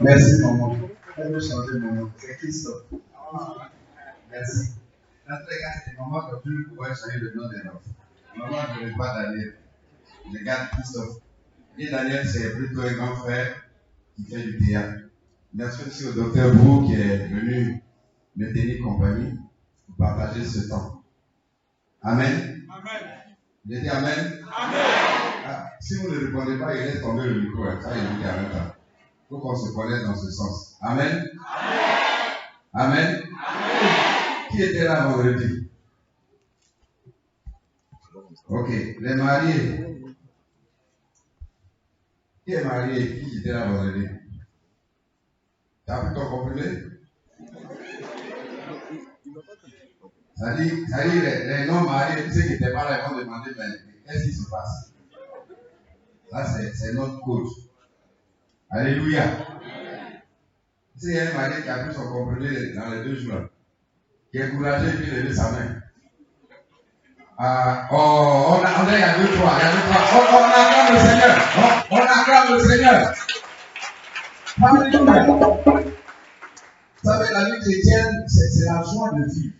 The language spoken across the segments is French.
Merci, maman. Elle veut changer mon nom. C'est Christophe. Merci. Dans tous les cas, c'est maman qui a pu pouvoir changer le nom des enfants. Maman ne veut pas Daniel. Je garde Christophe. Et Daniel, c'est plutôt un grand frère qui fait du théâtre. Merci aussi au docteur Brou qui est venu me tenir compagnie pour partager ce temps. Amen. Amen. Je dis Amen. Amen. Ah, si vous ne répondez pas, il laisse tomber le micro. Ça, il dit en même temps. Il faut qu'on se connaisse dans ce sens. Amen. Amen. Amen. Amen. Qui était là vendredi? Ok. Les mariés. Qui est marié? Qui était là vendredi? Tu as pris ton comprimé? Ça dit les non-mariés, ceux qui n'étaient pas là, ils vont demander, mais qu'est-ce qui se passe? Ça, c'est notre coach. Alléluia. Si il y a un marié qui a pris son comprimé dans les 2 jours, qui est courageux et qui lève sa main. On est à 2, 3. On acclame le Seigneur. On acclame le Seigneur. Alléluia. Vous savez, la vie chrétienne, c'est la joie de vivre.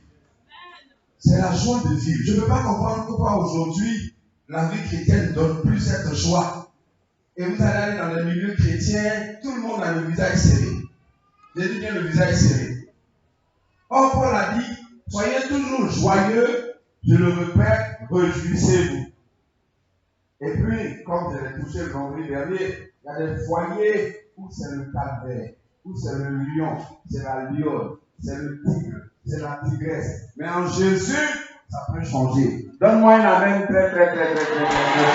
C'est la joie de vivre. Je ne peux pas comprendre pourquoi aujourd'hui, la vie chrétienne ne donne plus cette joie. Et vous allez aller dans les milieux chrétiens, tout le monde a le visage serré. Je dis bien le visage serré. Or, Paul a dit, soyez toujours joyeux, je le répète, réjouissez-vous. Et puis, comme je l'ai touché le vendredi dernier, il y a des foyers où c'est le calvaire, où c'est le lion, c'est la lionne, c'est le tigre, c'est la tigresse. Mais en Jésus, ça peut changer. Donne-moi un amen très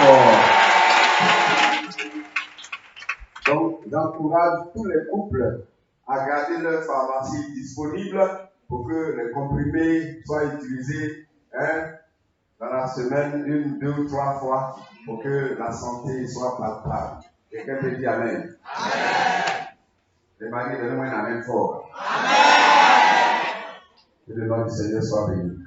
fort. Donc, j'encourage tous les couples à garder leur pharmacie disponible pour que les comprimés soient utilisés dans la semaine 1, 2 ou 3 fois pour que la santé soit palpable. Quelqu'un peut dire Amen. Amen. Les mariés, donnez-moi un Amen fort. Amen. Que le nom du Seigneur soit béni.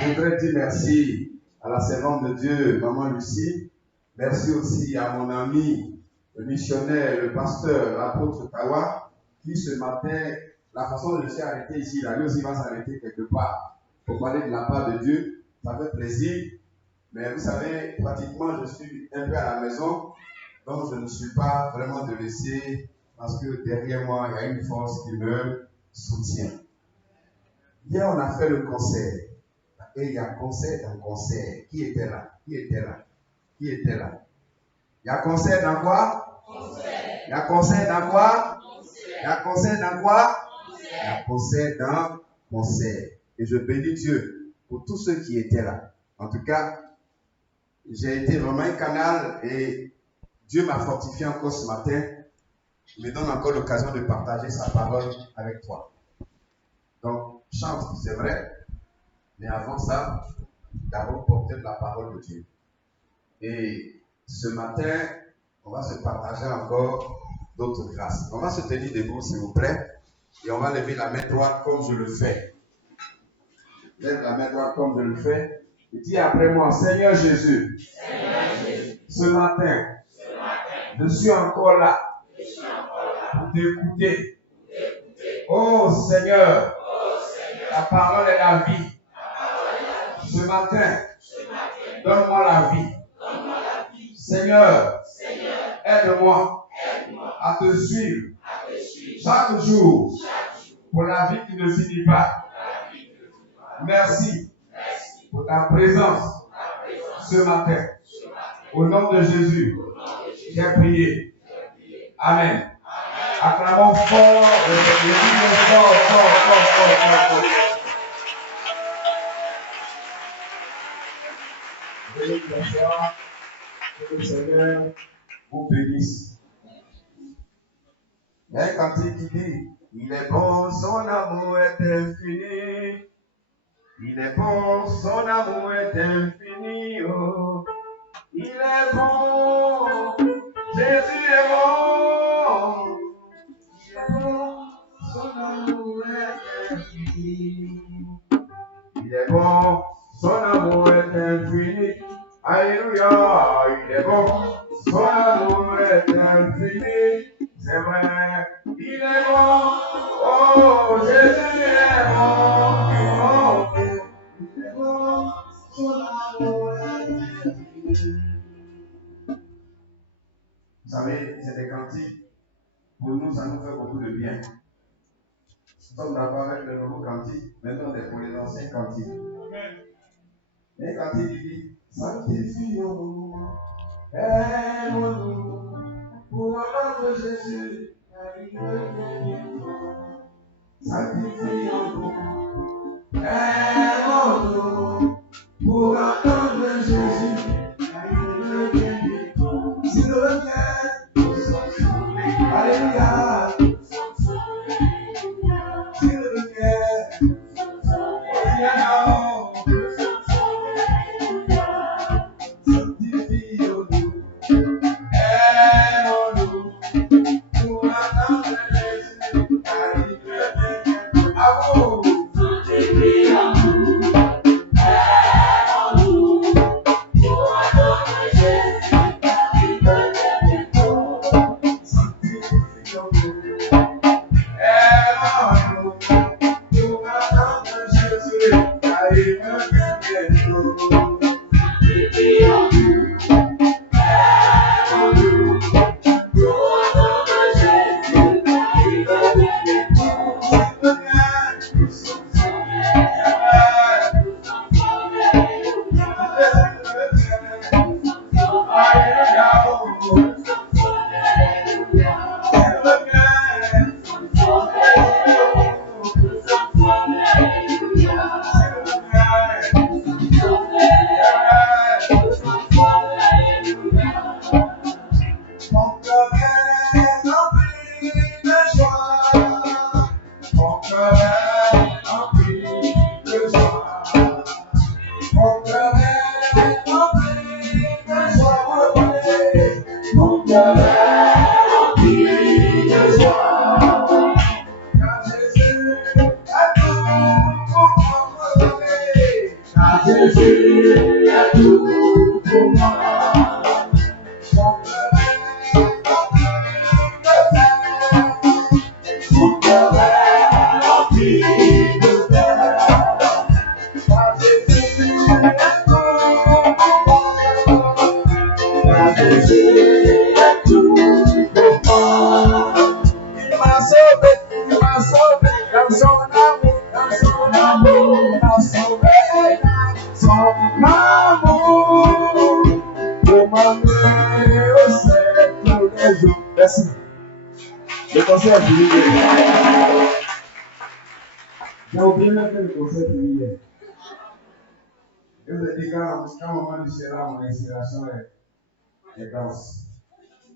Je voudrais dire merci à la servante de Dieu, Maman Lucie. Merci aussi à mon ami, le missionnaire, le pasteur, l'apôtre Kawa, qui ce matin, la façon dont je suis arrêté ici, là, lui aussi va s'arrêter quelque part pour parler de la part de Dieu. Ça fait plaisir, mais vous savez, pratiquement je suis un peu à la maison, donc je ne suis pas vraiment délaissé parce que derrière moi, il y a une force qui me soutient. Hier, on a fait le concert. Et il y a concert dans concert. Qui était là? Qui était là? Qui était là? Il y a concert dans quoi? Concert. Il y a concert dans quoi? Concert. Il y a concert dans quoi? Concert. Il y a concert dans concert. Et je bénis Dieu pour tous ceux qui étaient là. En tout cas, j'ai été vraiment un canal et Dieu m'a fortifié encore ce matin. Il me donne encore l'occasion de partager sa parole avec toi. Donc, chante, c'est vrai. Mais avant ça, d'abord porter de la parole de Dieu. Et ce matin, on va se partager encore d'autres grâces. On va se tenir debout, s'il vous plaît. Et on va lever la main droite comme je le fais. Lève la main droite comme je le fais. Et dis après moi, Seigneur Jésus, ce matin, je suis encore là pour t'écouter. Oh Seigneur, la parole est la vie. Ce matin, donne-moi la vie. Seigneur, aide-moi à te suivre chaque jour pour la vie qui ne finit pas. Merci pour ta présence ce matin. Au nom de Jésus, j'ai prié. Amen. Acclamons fort fort. Veuillez vous asseoir. Que le Seigneur vous bénisse. Il y a un cantique qui dit, il est bon, son amour est infini. Il est bon, son amour est infini. Oh. Il est bon, Jésus est bon. Il est bon, son amour est infini. Il est bon, son amour est infini. Alléluia. il est bon. Son amour est infini. C'est vrai, il est bon. Oh, Jésus est bon. Oh, il est bon. Son amour est infini. Vous savez, c'est des cantiques. Pour nous, ça nous fait beaucoup de bien. Nous sommes d'accord avec le nouveau cantique. Maintenant, on est pour les anciens cantiques. Les cantiques, il dit sanctifions-nous, aimons-nous, pour notre Jésus, sanctifions-nous, aimons-nous, pour notre Jésus, si le bien, alléluia, si le bien,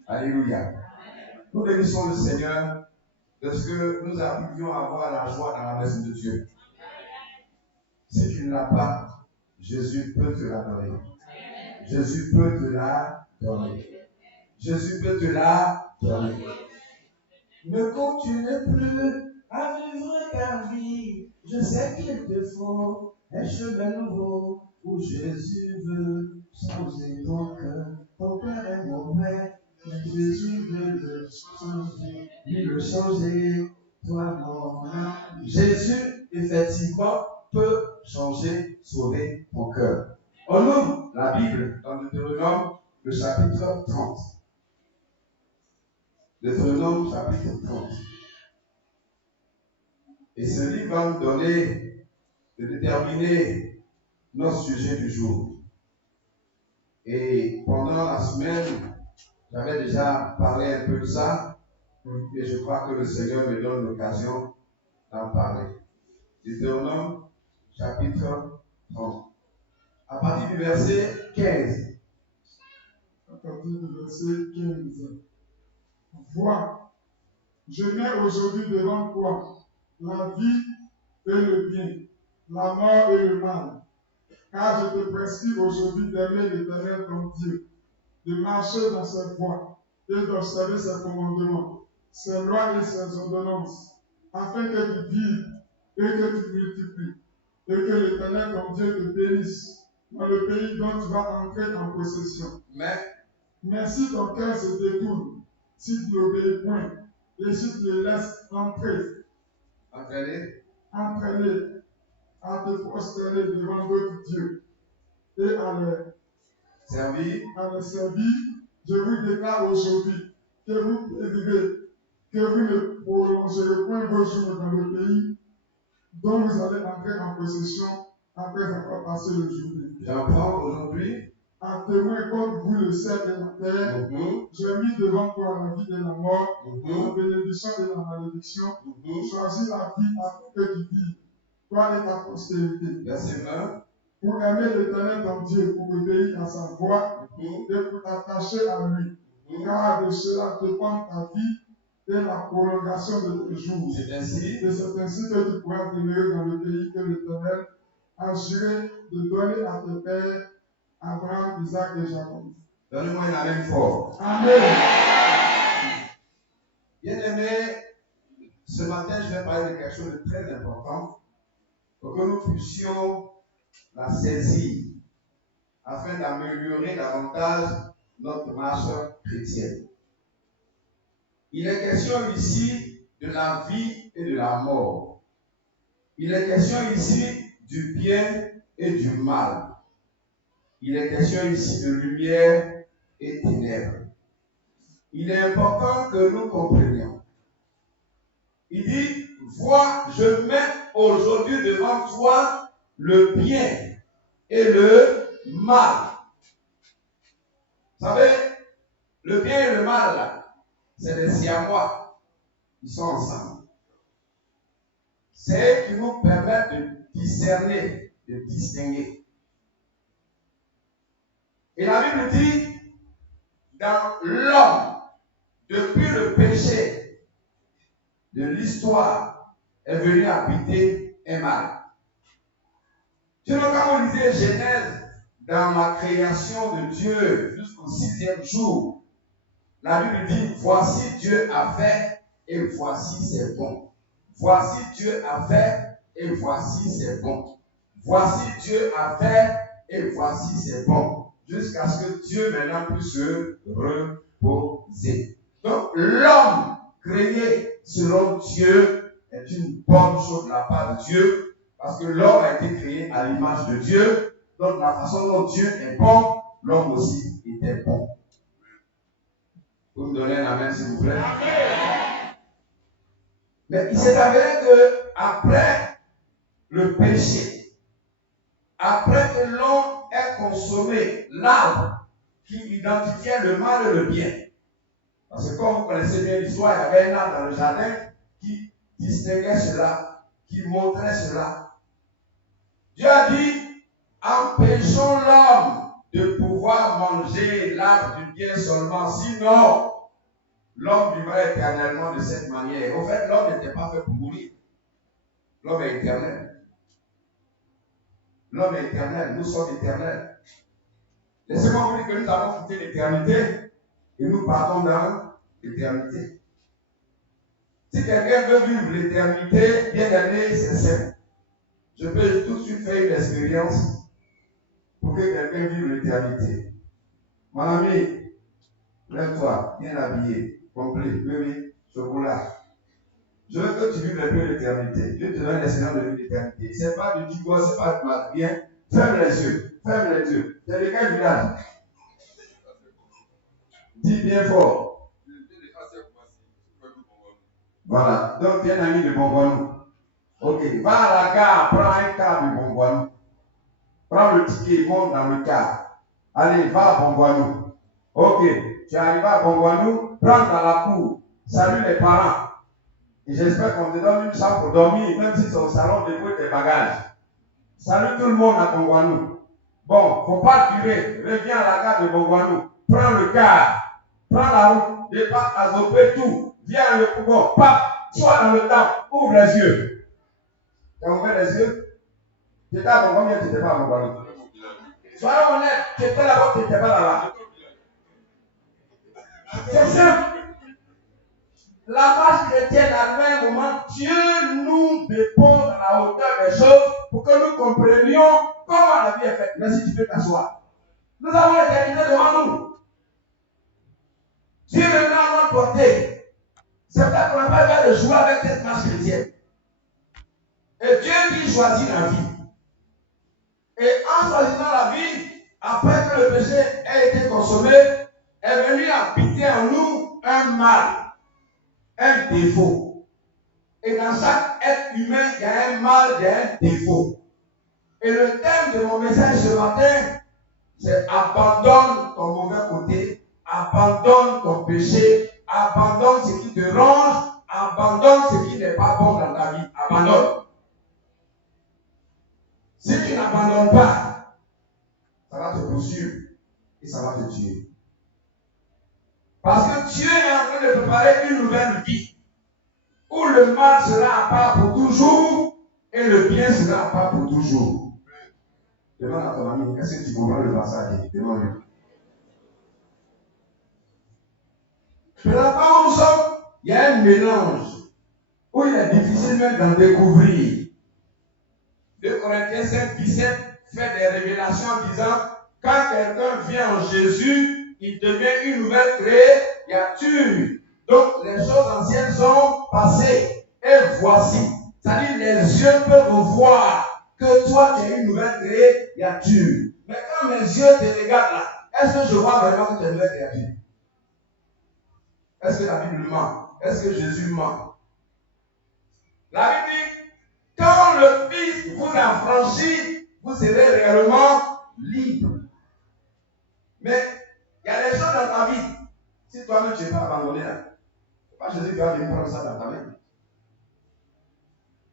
Alléluia. Nous bénissons le Seigneur de ce que nous arrivions à avoir la joie dans la maison de Dieu. Si tu ne l'as pas, Jésus peut te la donner. Jésus peut te la donner. Jésus peut te la donner. Ne continue plus à vivre ta vie. Je sais qu'il te faut un chemin nouveau où Jésus veut changer ton cœur. Ton cœur est mauvais, mais Jésus veut le changer. Lui le changer, toi mon âme. Jésus, effectivement, peut changer, sauver ton cœur. On ouvre la Bible dans Deutéronome, le chapitre 30. Deutéronome, chapitre 30. Et ce livre va nous donner de déterminer notre sujet du jour. Et pendant la semaine, j'avais déjà parlé un peu de ça, et je crois que le Seigneur me donne l'occasion d'en parler. Deutéronome, chapitre 30. À partir du verset 15. À partir du verset 15. Vois, je mets aujourd'hui devant toi la vie et le bien, la mort et le mal. Car je te prescris aujourd'hui d'aimer l'Éternel ton Dieu, de marcher dans ses voies et d'observer ses commandements, ses lois et ses ordonnances, afin que tu vives et que tu multiplies, et que l'Éternel ton Dieu te bénisse dans le pays dont tu vas entrer en possession. Mais si ton cœur se détourne, si tu n'obéis point, et si tu les laisses entrer, entraîner à te prosterner devant d'autres dieux et à les servir, je vous déclare aujourd'hui que vous périrez, que vous ne prolongerez point vos jours dans le pays dont vous allez entrer en possession après avoir passé le journée. J'apprends aujourd'hui. À témoin contre vous le ciel et la terre, j'ai mis devant toi la vie et la mort, la bénédiction et la malédiction. Choisis la vie afin que tu vives, toi et ta postérité. Verset 1. Pour aimer l'Éternel ton Dieu, pour obéir à sa voix et pour t'attacher à lui. Car de cela dépend ta vie et la prolongation de tes jours. C'est ainsi. Et c'est ainsi que tu pourras demeurer dans le pays que l'Éternel a juré de donner à tes pères, Abraham, Isaac et Jacob. Donnez-moi un amen fort. Amen. Bien-aimé, ce matin, je vais parler de quelque chose de très important pour que nous puissions la saisir afin d'améliorer davantage notre marche chrétienne. Il est question ici de la vie et de la mort. Il est question ici du bien et du mal. Il est question ici de lumière et ténèbres. Il est important que nous comprenions. Il dit, vois, je mets aujourd'hui devant toi le bien et le mal. Vous savez, le bien et le mal, c'est des siamois. Ils sont ensemble. C'est eux qui nous permettent de discerner, de distinguer. Et la Bible dit, dans l'homme, depuis le péché de l'histoire, est venu habiter un mal. Sinon, quand on lisait Genèse, dans la création de Dieu jusqu'au 6e jour, la Bible dit, voici Dieu a fait et voici c'est bon. Voici Dieu a fait et voici c'est bon. Voici Dieu a fait et voici c'est bon. Jusqu'à ce que Dieu maintenant puisse se reposer. Donc l'homme créé selon Dieu est une bonne chose de la part de Dieu parce que l'homme a été créé à l'image de Dieu. Donc la façon dont Dieu est bon, l'homme aussi était bon. Vous me donnez un amen s'il vous plaît. Amen. Mais il s'est avéré que après le péché, après que l'homme ait consommé l'arbre qui identifiait le mal et le bien, parce que comme vous connaissez bien l'histoire, il y avait un arbre dans le jardin qui distinguait cela, qui montrait cela. Dieu a dit, empêchons l'homme de pouvoir manger l'arbre du bien seulement, sinon l'homme vivrait éternellement de cette manière. En fait, l'homme n'était pas fait pour mourir. L'homme est éternel. L'homme est éternel. Nous sommes éternels. Laissez-moi vous dire que nous avons quitté l'éternité et nous partons dans l'éternité. Si quelqu'un veut vivre l'éternité, bien aimé, c'est simple. Je peux tout de suite faire une expérience pour que quelqu'un vive l'éternité. Mon ami, lève-toi, bien habillé, complet, oui, chocolat. Je veux que tu vives un peu l'éternité. Dieu te donne l'expérience de vivre l'éternité. Ce n'est pas du Tigo, ce n'est pas du Madrien. Ferme les yeux, ferme les yeux. C'est de quel village? Dis bien fort. Voilà, donc tu es un ami de Bongonou. Ok, va à la gare, prends un car de Bongonou. Prends le ticket, monte dans le car. Allez, va à Bongonou. Ok, tu arrives à Bongonou, prends dans la cour, salue les parents. Et j'espère qu'on te donne une chambre pour dormir, même si c'est au salon, dépose tes bagages. Salut tout le monde à Bongonou. Bon, faut pas durer. Reviens à la gare de Bongonou. Prends le car. Prends la route. Départ à Zopé, tout. Viens le pouvoir. Pap. Sois dans le temps. Ouvre les yeux. Tu as ouvert les yeux? Tu étais à Bongonou, tu n'étais pas à Bongonou. Sois honnête. Tu étais là-bas, tu n'étais pas là-bas. C'est simple. La marche chrétienne, à un moment, Dieu nous dépose à la hauteur des choses pour que nous comprenions comment la vie est faite. Mais si tu peux t'asseoir. Nous avons l'éternité devant nous. Dieu le met à notre portée. C'est peut-être qu'on n'a pas besoin de jouer avec cette marche chrétienne. Et Dieu dit choisit la vie. Et en choisissant la vie, après que le péché ait été consommé, est venu habiter en nous un mal, un défaut. Et dans chaque être humain, il y a un mal, il y a un défaut. Et le thème de mon message ce matin, c'est abandonne ton mauvais côté, abandonne ton péché, abandonne ce qui te ronge, abandonne ce qui n'est pas bon dans ta vie. Abandonne. Si tu n'abandonnes pas, ça va te poursuivre et ça va te tuer. Parce que Dieu est en train de préparer une nouvelle vie où le mal sera à part pour toujours et le bien sera à part pour toujours. Demande à ton ami, est-ce que tu comprends le passage? Demande-le. Maintenant, où nous sommes, il y a un mélange où il est difficile même d'en découvrir. 2 Corinthiens 5, 17 fait des révélations en disant quand quelqu'un vient en Jésus, il devient une nouvelle créature. Donc les choses anciennes sont passées. Et voici. C'est-à-dire les yeux peuvent voir que toi tu es une nouvelle créature. Mais quand mes yeux te regardent là, est-ce que je vois vraiment que tu es une nouvelle créature? Est-ce que la Bible ment? Est-ce que Jésus ment? La Bible dit quand le Fils vous affranchit, vous serez réellement libre. Mais il y a des choses dans ta vie. Si toi-même tu n'es pas abandonné là, c'est pas Jésus qui va venir prendre ça dans ta main.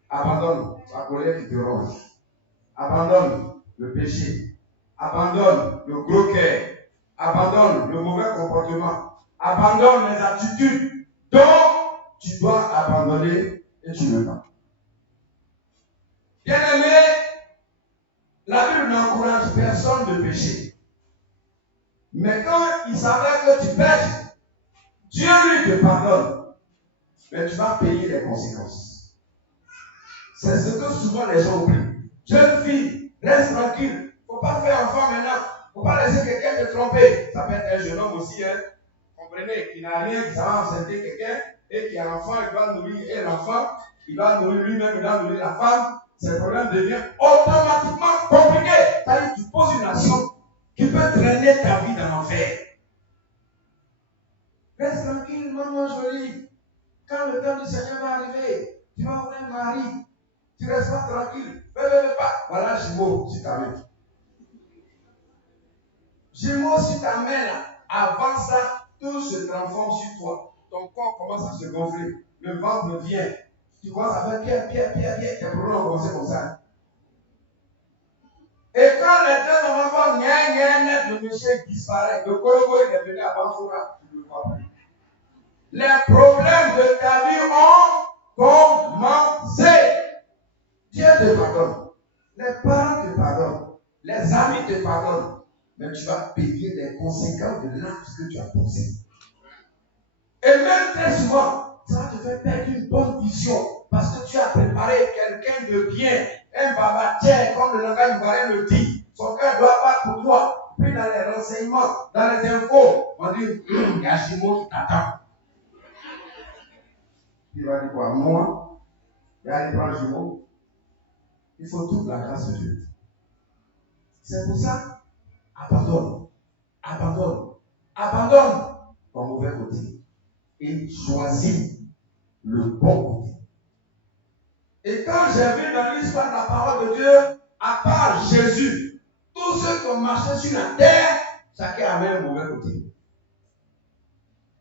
Abandonne la colère qui te ronge. Abandonne le péché. Abandonne le gros cœur. Abandonne le mauvais comportement. Abandonne les attitudes dont tu dois abandonner et tu ne pas. Bien-aimé, la Bible n'encourage personne de pécher. Mais quand il s'avère que tu pêches, Dieu lui te pardonne. Mais tu vas payer les conséquences. C'est ce que souvent les gens oublient. Jeune fille, reste tranquille. Il ne faut pas faire enfant maintenant. Il ne faut pas laisser quelqu'un te tromper. Ça peut être un jeune homme aussi, hein. Comprenez, qui n'a rien, qui va enceinter quelqu'un et qui a un enfant, il doit nourrir et l'enfant, il doit nourrir lui-même, il doit nourrir la femme. Ce problème devient automatiquement compliqué. C'est-à-dire que tu poses une action qui peut traîner ta vie dans l'enfer. Reste tranquille, maman jolie. Quand le temps du Seigneur va arriver, tu vas avoir un mari. Tu restes pas tranquille. Pas. Voilà Jumeau sur ta main. Jumeau sur ta main là. Avant ça, tout se transforme sur toi. Ton corps commence à se gonfler. Le ventre vient. Tu vois, ça fait Pierre. Tes problèmes ont commencé comme ça. Et quand les deux enfants vont, le monsieur disparaît. Le Congo est devenu à Banfoura. Tu ne le vois plus. Les problèmes de ta vie ont commencé. Dieu te pardonne. Les parents te pardonnent. Les amis te pardonnent. Mais tu vas payer les conséquences de l'acte que tu as posé. Et même très souvent, ça va te faire perdre une bonne vision. Parce que tu as préparé quelqu'un de bien. Un babatier, comme le langage ivoirien le dit. Son cœur doit battre pour toi. Puis dans les renseignements, dans les infos, on dit, il y a Jumeau qui t'attend. Il va dire quoi? Moi, il va aller prendre Jumeau. Il faut toute la grâce de Dieu. C'est pour ça, abandonne ton mauvais côté et choisis le bon côté. Et quand j'ai vu dans l'histoire de la parole de Dieu, à part Jésus, tous ceux qui ont marché sur la terre, chacun avait un mauvais côté.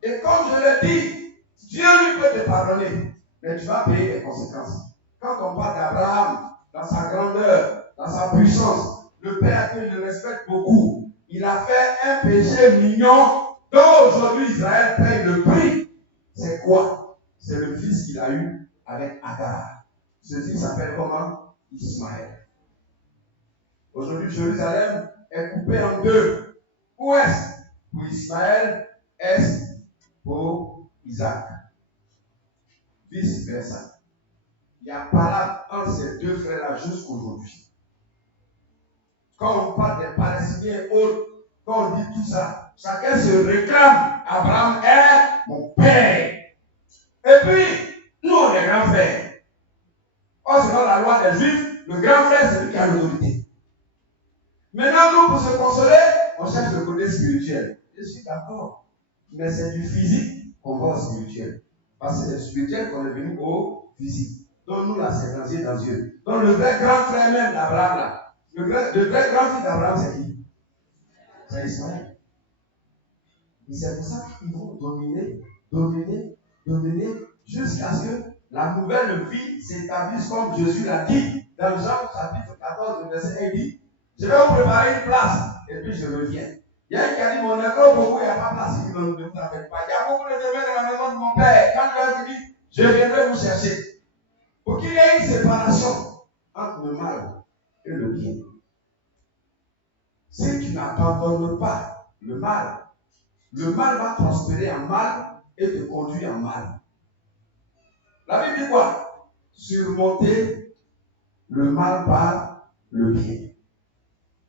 Et comme je l'ai dit, Dieu lui peut te pardonner, mais tu vas payer les conséquences. Quand on parle d'Abraham, dans sa grandeur, dans sa puissance, le Père que je respecte beaucoup, il a fait un péché mignon dont aujourd'hui Israël paye le prix. C'est quoi? C'est le fils qu'il a eu avec Agar. Ce fils s'appelle comment? Ismaël. Aujourd'hui, Jérusalem est coupée en deux. Ouest pour Ismaël, est pour Isaac. Vice versa. Il y a parade entre ces deux frères-là jusqu'aujourd'hui. quand on parle des Palestiniens et autres, quand on dit tout ça, chacun se réclame. Abraham est mon père. Et puis, nous, on est grands frères. Or, selon la loi des Juifs, le grand frère, c'est lui qui a l'autorité. Maintenant, nous, pour se consoler, on cherche le côté spirituel. Je suis d'accord. Mais c'est du physique qu'on va au spirituel. Parce que c'est du spirituel qu'on est venu au physique. Donc, nous, là, c'est dans Dieu. Donc, le vrai grand frère même d'Abraham, là, le vrai grand fils d'Abraham, c'est qui? C'est Ismaël. Et c'est pour ça qu'ils vont dominer, jusqu'à ce que la nouvelle vie s'établisse comme Jésus l'a dit dans Jean chapitre 14, verset 1, il dit, je vais vous préparer une place et puis je reviens. Il y a un qui a dit, mon école, beaucoup, il n'y a pas de place, il ne vous appelle pas. Il y a beaucoup de demeures dans la maison de mon père. Quand il a dit, je viendrai vous chercher. Pour qu'il y ait une séparation entre le mal et le bien. Si tu n'abandonnes pas le mal va prospérer en mal et te conduire en mal. La Bible dit quoi? Surmonter le mal par le bien.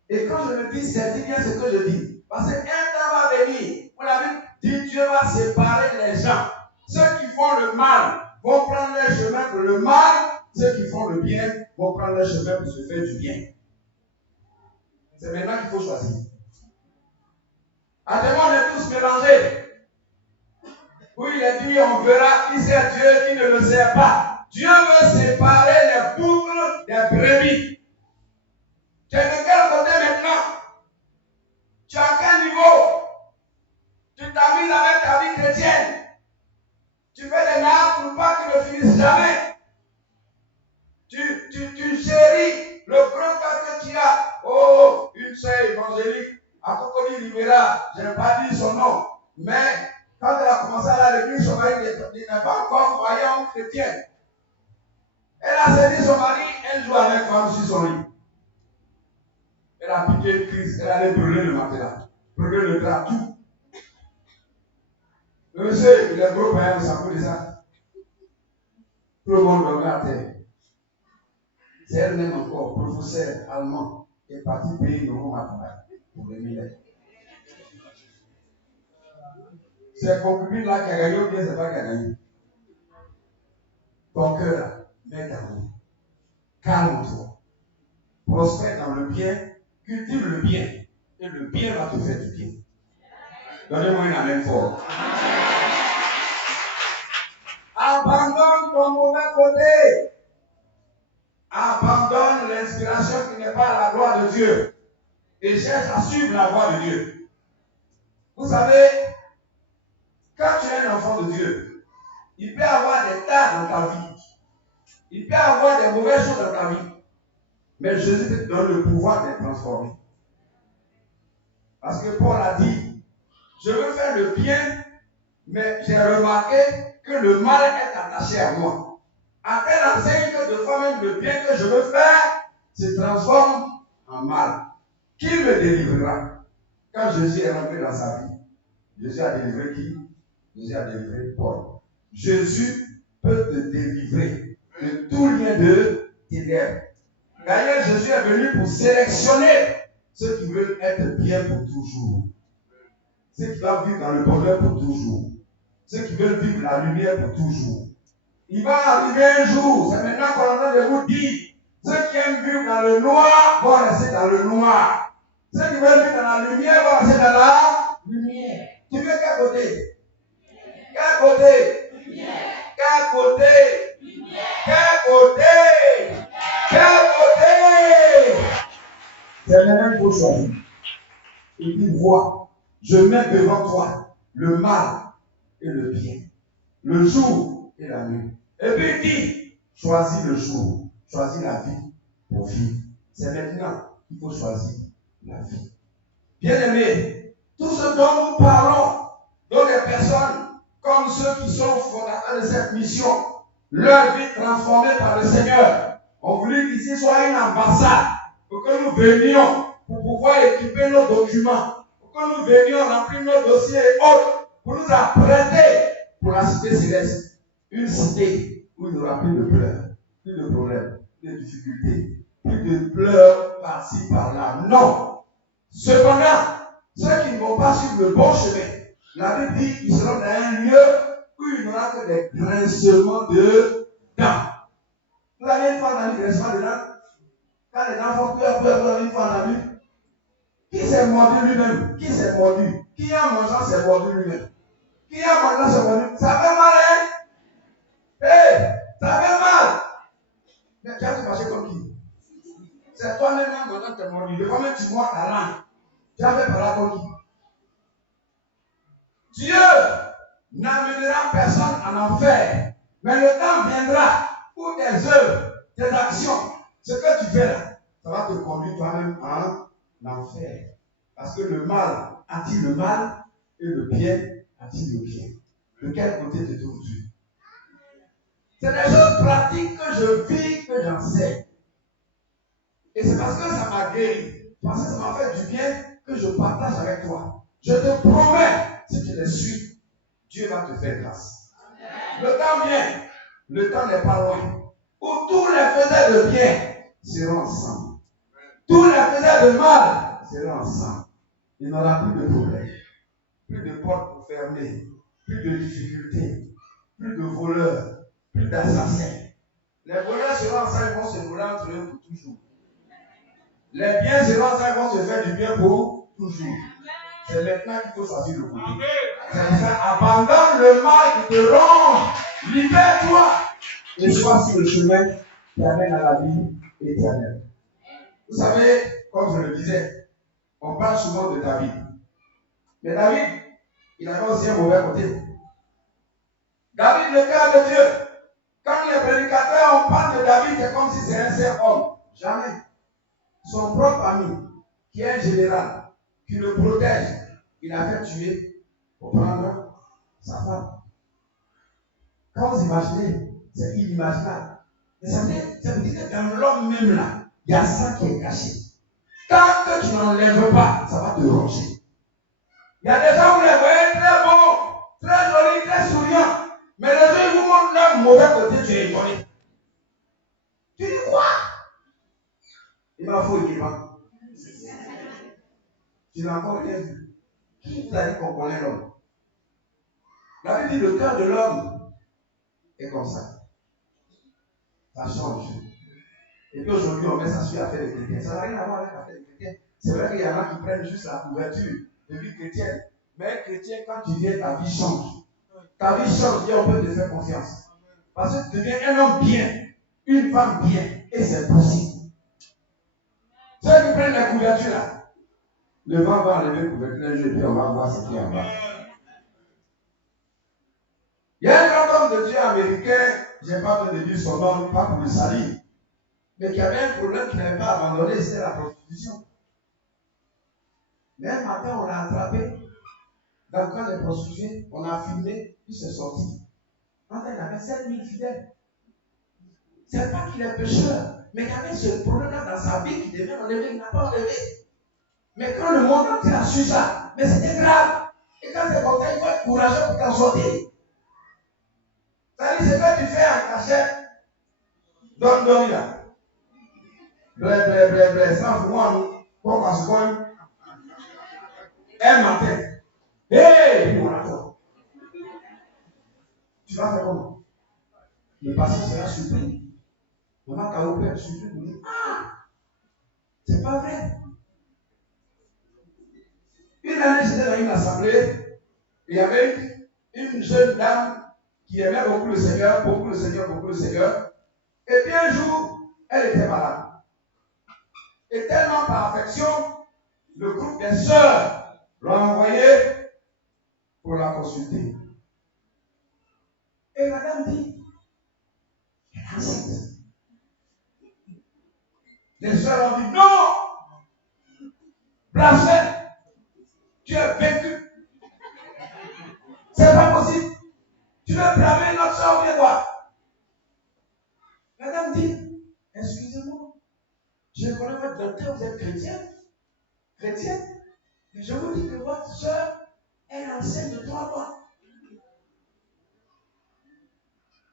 Et quand je le dis, c'est bien ce que je dis. Parce qu'un temps va venir où la Bible dit Dieu va séparer les gens. Ceux qui font le mal vont prendre leur chemin pour le mal. Ceux qui font le bien vont prendre leur chemin pour se faire du bien. C'est maintenant qu'il faut choisir. Actuellement, on est tous mélangés. Oui, il est dit, on verra qui c'est Dieu, qui ne le sait pas. Dieu veut séparer les boucles des brebis. Tu es de quel côté maintenant? Tu es à quel niveau? Tu t'amuses avec ta vie chrétienne. Tu fais des miracles pour pas qu'ils ne finissent jamais. Tu chéris le grand cœur que tu as. Oh, une sœur évangélique, à Cocody Libera, je n'ai pas dit son nom, mais quand elle a commencé à aller à l'église, son mari n'est pas encore croyant ou chrétienne. Elle a servi son mari, elle joue avec femme sur son lit. Elle a piqué une crise, elle allait brûler le matelas, brûler le drap, tout. Le monsieur, il est gros païen, ça coûte ça. Tout le monde dormait à terre. C'est elle-même encore, professeur allemand, qui est parti payer le nouveau matelas pour les millénaires. C'est concubine-là qui a gagné ou bien c'est pas qui a gagné? Ton cœur là, mets d'amour. Calme-toi. Prospère dans le bien, cultive le bien. Et le bien va te faire du bien. Donnez-moi une amène fort. Abandonne ton mauvais côté. Abandonne l'inspiration qui n'est pas la gloire de Dieu. Et cherche à suivre la voie de Dieu. Vous savez, quand tu es un enfant de Dieu, il peut y avoir des tas dans ta vie. Il peut y avoir des mauvaises choses dans ta vie. Mais Jésus te donne le pouvoir de les transformer. Parce que Paul a dit, je veux faire le bien, mais j'ai remarqué que le mal est attaché à moi. À telle enseigne que de fois même le bien que je veux faire se transforme en mal. Qui me délivrera? Quand Jésus est rentré dans sa vie, Jésus a délivré qui? Jésus a délivré Paul. Jésus peut te délivrer de tout lien de ténèbres. D'ailleurs, Jésus est venu pour sélectionner ceux qui veulent être bien pour toujours. Ceux qui doivent vivre dans le bonheur pour toujours. Ceux qui veulent vivre la lumière pour toujours. Il va arriver un jour, c'est maintenant qu'on est en train de vous dire, ceux qui aiment vivre dans le noir vont rester dans le noir. Ceux qui veulent vivre dans la lumière vont rester dans la lumière. Tu veux quel côté? Quel côté? Quel côté? Quel côté? Quel côté? C'est maintenant qu'il faut choisir. Il dit, vois, je mets devant toi le mal et le bien, le jour et la nuit. Et puis il dit, choisis le jour, choisis la vie pour vivre. C'est maintenant qu'il faut choisir la vie. Bien-aimés, tout ce dont nous parlons, dont les personnes comme ceux qui sont fondateurs de cette mission, leur vie transformée par le Seigneur, ont voulu qu'ici soit une ambassade pour que nous venions pour pouvoir équiper nos documents, pour que nous venions remplir nos dossiers et autres, pour nous apprêter pour la cité céleste. Une cité où il n'y aura plus de pleurs, plus de problèmes, plus de difficultés, plus de pleurs par-ci, par-là. Non. Cependant, ceux qui ne vont pas suivre le bon chemin, la Bible dit qu'ils seront dans un lieu où il n'y aura que des grincements de dents. Vous avez une fois dans le grincement de dents? Quand les enfants pleurent une fois dans la nuit, qui s'est mordu lui-même? Qui s'est mordu? Qui en mangeant s'est mordu lui-même? Qui en mangeant s'est mordu? Ça fait mal, hein? Hey, ça fait mal! Mais tu as te fâché comme qui? C'est toi-même en mangeant t'es mordu. Le moment tu mords ta langue, tu as fait par là comme qui? Dieu n'amènera personne en enfer. Mais le temps viendra où tes œuvres, tes actions, ce que tu fais là, ça va te conduire toi-même en enfer. Parce que le mal attire le mal et le bien attire le bien. De quel côté te trouves-tu? C'est des choses pratiques que je vis, que j'enseigne. Et c'est parce que ça m'a guéri, parce que ça m'a fait du bien que je partage avec toi. Je te promets, si tu les suis, Dieu va te faire grâce. Le temps vient, le temps n'est pas loin, où tous les faiseurs de bien seront ensemble. Tous les faiseurs de mal seront ensemble. Il n'y aura plus de problème, plus de portes pour fermer, plus de difficultés, plus de voleurs, plus d'assassins. Les voleurs seront ensemble, ils vont se voler entre eux pour toujours. Les biens seront ensemble, ils vont se faire du bien pour toujours. C'est maintenant qu'il faut choisir le côté. C'est pour ça, abandonne le mal qui te ronge, libère-toi et sois sur le chemin qui amène à la vie éternelle. Vous savez, comme je le disais, on parle souvent de David. Mais David, il avait aussi un mauvais côté. David, le cœur de Dieu. Quand les prédicateurs on parle de David, c'est comme si c'est un seul homme. Jamais. Son propre ami, qui est un général, qui le protège, il a fait tuer pour prendre sa femme. Quand vous imaginez, c'est inimaginable. Mais ça veut dire que dans l'homme même là, il y a ça qui est caché. Tant que tu n'enlèves pas, ça va te ronger. Il y a des gens, vous les voyez très beaux, très jolis, très souriants. Mais les gens, ils vous montrent leur mauvais côté, tu es étonné. Tu dis quoi? Il m'a fait équipement. Tu n'as encore rien vu. Qui t'a dit qu'on connaît l'homme? La Bible dit le cœur de l'homme est comme ça. Ça change. Et puis aujourd'hui, on met ça sur l'affaire des chrétiens. Ça n'a rien à voir avec l'affaire des chrétiens. C'est vrai qu'il y en a qui prennent juste la couverture de vie chrétienne. Mais chrétien, quand tu viens, ta vie change. Ta vie change et on peut te faire confiance. Parce que tu deviens un homme bien, une femme bien, et c'est possible. Ceux qui prennent la couverture là, le vent va enlever la couverture et puis on va voir ce qui est en bas. Il y a un grand homme de Dieu américain, je n'ai pas besoin de dire son nom, pas pour le salir, mais qui avait un problème qu'il n'avait pas abandonné, c'était la prostitution. Mais un matin, on l'a attrapé dans le camp des prostituées, on a filmé, puis c'est sorti. Enfin, il avait 7000 fidèles. C'est pas qu'il est pécheur, mais il y avait ce problème-là dans sa vie qui devait enlever, il n'a pas enlevé. Mais quand le monde entier a su ça, mais c'était grave. Et quand c'est comme ça, il faut être courageux pour t'en sortir. Ça dit, c'est que tu fais en cachette. Donne là. Blé, sans moi, nous, pour qu'on se voie. Un matin. Hé, mon accord. Tu vas faire comment? Le passé sera surpris. Maman Kao peut être surpris pour dire, ah, c'est pas vrai. Une année, j'étais dans une assemblée, il y avait une jeune dame qui aimait beaucoup le Seigneur, beaucoup le Seigneur. Et puis un jour, elle était malade. Et tellement par affection, le groupe des sœurs l'ont envoyé pour la consulter. Et la dame dit, elle est enceinte. Les sœurs ont dit, non, blasphème, tu es vaincu. C'est pas possible. Tu veux blâmer notre soeur, viens voir. La dame dit, excusez-moi, je connais votre docteur, vous êtes chrétien. Chrétien. Mais je vous dis que votre soeur est enceinte de 3 mois.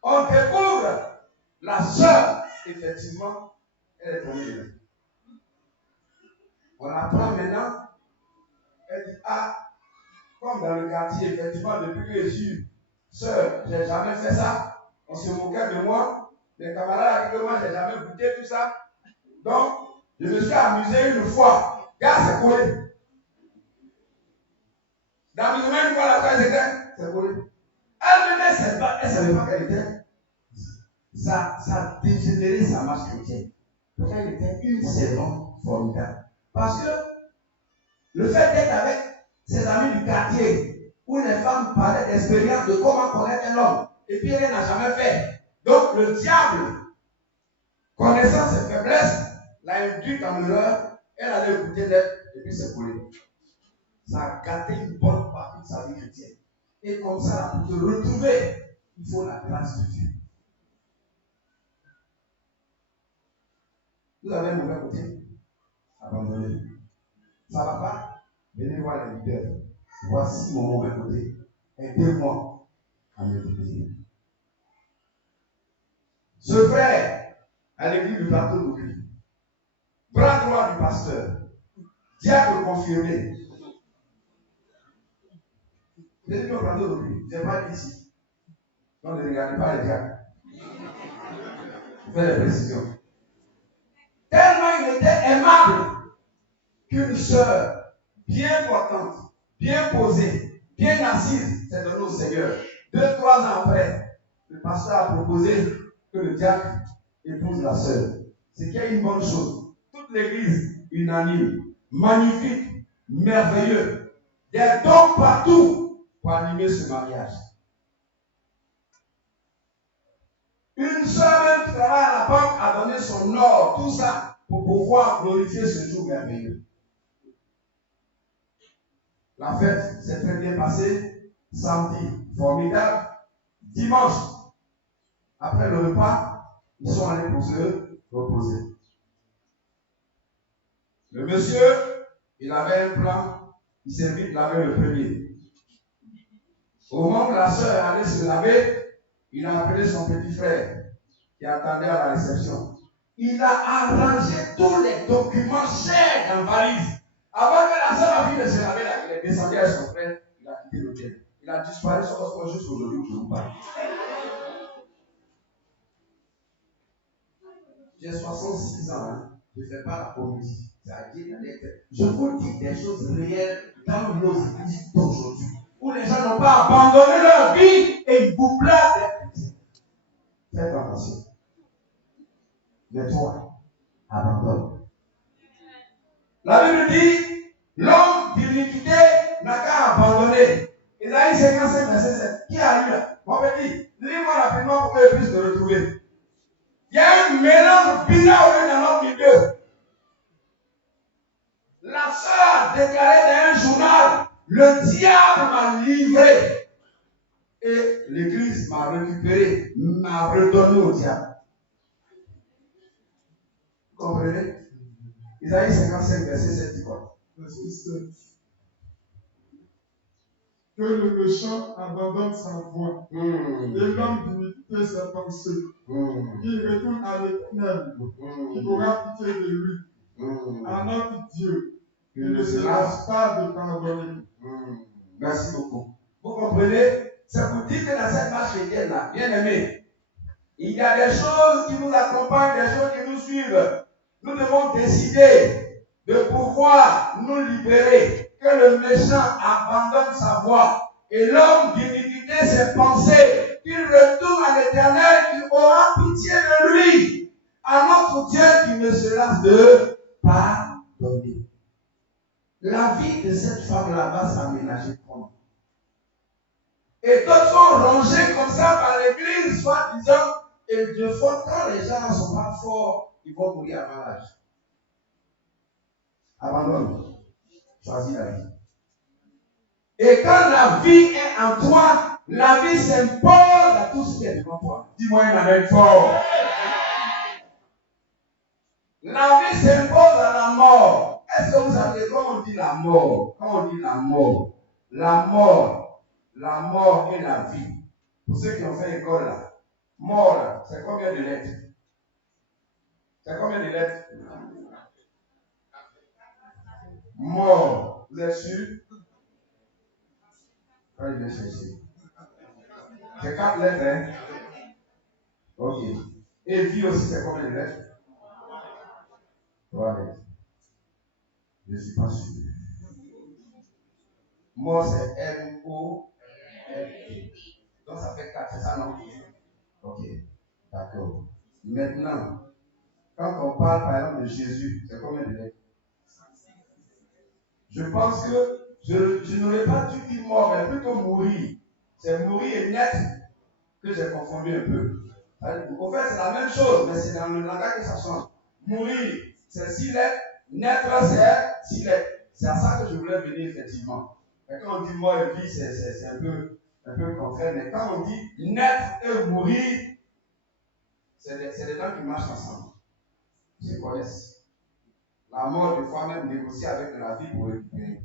On découvre la soeur, effectivement, Elle est tombée dedans. On apprend maintenant, elle dit, ah, comme dans le quartier, effectivement, depuis que je suis seul, je n'ai jamais fait ça. On se moquait de moi. Les camarades avec moi, je n'ai jamais goûté tout ça. Donc, je me suis amusé une fois. Gars, c'est collé. D'amusement, une fois la fois, c'est collé. Elle-même, elle ne savait pas qu'elle était. Ça a dégénéré sa marche chrétienne. Pourtant, il était une saison formidable. Parce que le fait d'être avec ses amis du quartier, où les femmes parlaient d'expérience de comment connaître un homme, et puis elle n'a jamais fait. Donc le diable, connaissant ses faiblesses, l'a induite en erreur, elle allait écouter l'aide, et puis c'est collé. Ça a gâté une bonne partie de sa vie chrétienne. Et comme ça, pour te retrouver, il faut la grâce de Dieu. Vous avez un mauvais côté, abandonnez. Ça ne va pas? Venez voir les leaders. Voici mon mauvais côté. Aidez-moi à me débrouiller. Ce frère, à l'église du plateau d'Oubli, bras droit du pasteur, diacre confirmé. Vous êtes au plateau d'Oubli, je n'ai pas dit ici. Donc ne regardez pas les diacres. Faites des précisions. Tellement il était aimable qu'une sœur bien portante, bien posée, bien assise, c'est donné au Seigneur. 2-3 ans après, le pasteur a proposé que le diacre épouse la sœur. C'est qu'il y a une bonne chose. Toute l'église unanime, magnifique, merveilleux, des dons partout pour animer ce mariage. Une sœur même qui travaille à la banque a donné son or, tout ça, pour pouvoir glorifier ce jour merveilleux. La fête s'est très bien passée. Samedi, formidable. Dimanche, après le repas, ils sont allés pour se reposer. Le monsieur, il avait un plan, il s'est vite lavé le premier. Au moment où la sœur allait se laver, il a appelé son petit frère qui attendait à la réception. Il a arrangé tous les documents chers dans la valise. Avant que la sœur a fini de se laver, il est descendu avec son frère, il a quitté l'hôtel. Il a disparu sur le poste juste aujourd'hui où je vous parle. J'ai 66 ans, hein. Je ne fais pas la comédie. Je vous dis des choses réelles dans nos églises d'aujourd'hui, où les gens n'ont pas abandonné leur vie et ils vous placent des chrétiens. Faites attention. Mais toi, abandonne. La Bible dit, l'homme d'iniquité n'a qu'à abandonner. Isaïe 55, verset 7. Qui a lu là? Mon petit, lis-moi rapidement pour que je puisse me retrouver. Il y a un mélange bizarre dans notre milieu. La sœur a déclaré dans un journal, le diable m'a livré. Et l'église m'a récupéré, m'a redonné au diable. Vous comprenez? Isaïe 55, verset 7 dit quoi? Verset 7. Que le méchant abandonne sa voie, et l'homme d'iniquité ses pensées, qu'il retourne à l'Éternel, qui aura pitié de lui, à notre Dieu, qui ne se lasse pas de pardonner. Merci beaucoup. Vous comprenez? C'est pour dire que dans cette marche chrétienne-là, bien aimé, il y a des choses qui nous accompagnent, des choses qui nous suivent. Nous devons décider de pouvoir nous libérer. Que le méchant abandonne sa voie et l'homme d'iniquité ses pensées, qu'il retourne à l'Éternel qui aura pitié de lui, à notre Dieu qui ne se lasse de pardonner. La vie de cette femme-là va s'aménager comment? Et d'autres sont rangés comme ça par l'église, soi-disant, et de fois, quand les gens ne sont pas forts, ils vont mourir avant l'âge. Abandonne. Choisis la vie. Et quand la vie est en toi, la vie s'impose à tout ce qui est devant toi. Dis-moi un amen fort. La vie s'impose à la mort. Est-ce que vous savez comment on dit la mort? Quand on dit la mort, la mort et la vie. Pour ceux qui ont fait école là, mort, c'est combien de lettres? C'est combien de lettres? Mort. Vous êtes sûr? Quand il vient chercher. C'est 4 lettres, hein? Ok. Et vie aussi, c'est combien de lettres? 3 lettres. Je ne suis pas sûr. Mort, c'est M-O-L-T. Donc ça fait 4, c'est ça, non? Ok. D'accord. Maintenant, quand on parle par exemple de Jésus, c'est combien de lettres? Je pense que je n'aurais pas dû dire mort, mais plutôt mourir. C'est mourir et naître que j'ai confondu un peu. Au fait, c'est la même chose, mais c'est dans le langage que ça change. Mourir, c'est 6 lettres. Naître, c'est 6 lettres. C'est à ça que je voulais venir, effectivement. Et quand on dit mort et vie, c'est un peu contraire. Mais quand on dit naître et mourir, c'est des gens qui marchent ensemble. Ils se connaissent. La mort, des fois, même négocie avec la vie pour récupérer.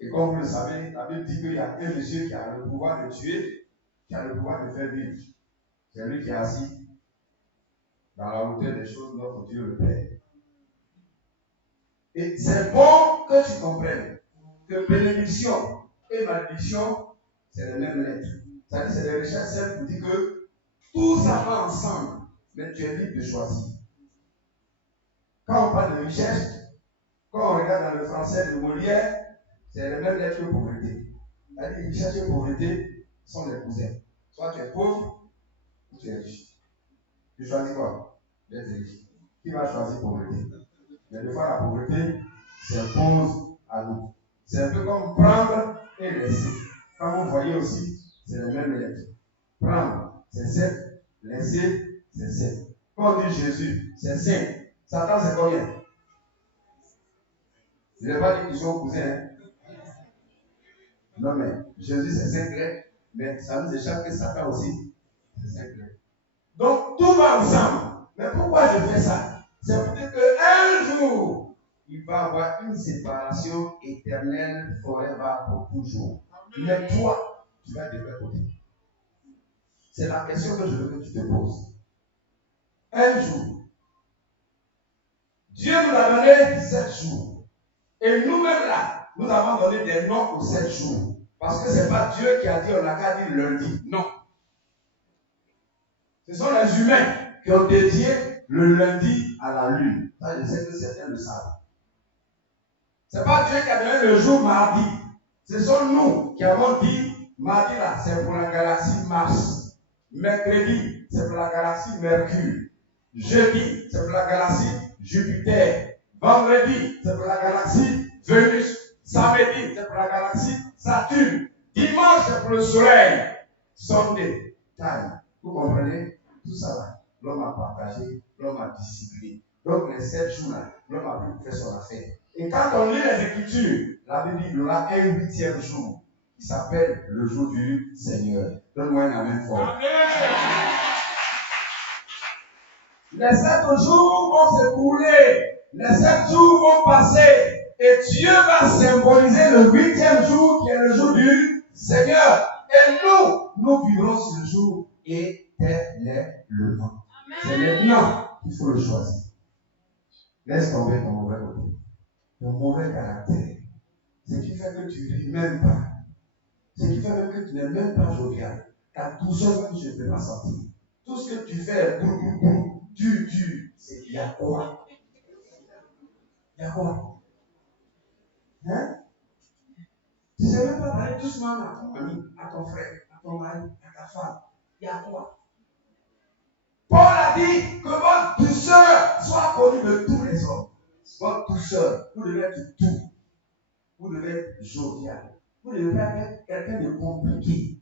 Et comme vous le savez, la Bible dit qu'il y a un monsieur qui a le pouvoir de tuer, qui a le pouvoir de faire vivre. C'est lui qui est assis dans la hauteur des choses, notre Dieu le Père. Et c'est bon que tu comprennes que bénédiction et malédiction, c'est les mêmes lettres. C'est-à-dire c'est des richesses simples pour dire que tout ça va ensemble, mais tu es libre de choisir. Quand on parle de richesse, quand on regarde dans le français de Molière, c'est les mêmes lettres que pauvreté. C'est-à-dire richesse et pauvreté sont des cousins. Soit tu es pauvre, ou tu es riche. Tu choisis quoi? D'être riche. Qui va choisir pauvreté? Mais des fois, la pauvreté s'impose à nous. C'est un peu comme prendre et laisser. Quand vous voyez aussi, c'est les mêmes lettres. Prendre, c'est 7. Laisser, c'est 7. Quand on dit Jésus, c'est 5. Satan, c'est combien? Je ne vais pas dire qu'ils sont cousins. Hein? Non, mais Jésus, c'est 5 lettres. Mais ça nous échappe que Satan aussi, c'est 5 lettres. Donc, tout va ensemble. Mais pourquoi je fais ça? C'est pour dire qu'un jour, il va y avoir une séparation éternelle, forever, pour toujours. Mais toi, tu vas être de quel côté? C'est la question que je veux que tu te poses. Un jour, Dieu nous a donné 7 jours. Et nous-mêmes là, nous avons donné des noms aux 7 jours. Parce que ce n'est pas Dieu qui a dit on n'a qu'à dire lundi. Non. Ce sont les humains qui ont dédié le lundi à la lune. Ça, je sais que certains le savent. Ce n'est pas Dieu qui a donné le jour mardi. Ce sont nous qui avons dit mardi là, c'est pour la galaxie Mars. Mercredi, c'est pour la galaxie Mercure. Jeudi, c'est pour la galaxie Jupiter. Vendredi, c'est pour la galaxie Vénus. Samedi, c'est pour la galaxie Saturne. Dimanche, c'est pour le soleil. Sunday, time. Vous comprenez? Tout ça là, l'homme a partagé, l'homme a discipliné. Donc les 7 jours là, l'homme a pu faire son affaire. Et quand on lit les Écritures, la Bible dit qu'il y aura un 8e jour qui s'appelle le jour du Seigneur. Donne-moi un amen fort. Les 7 jours vont s'écouler, les 7 jours vont passer, et Dieu va symboliser le 8e jour qui est le jour du Seigneur. Et nous vivrons ce jour éternellement. C'est maintenant qu'il faut le choisir. Laisse tomber ton mauvais côté, ton mauvais caractère. Ce qui fait que tu ne ris même pas. Ce qui fait même que tu n'es même pas jovial. Ta douceur même, je ne peux pas sentir. Tout ce que tu fais, il y a quoi? Il y a quoi? Hein? Tu ne sais même pas parler doucement à ton ami, à ton frère, à ton mari, à ta femme. Il y a quoi? Paul a dit que votre douceur soit connue de tous les hommes. Votre douceur, vous devez être doux. Vous devez être jovial. Vous devez être quelqu'un de compliqué.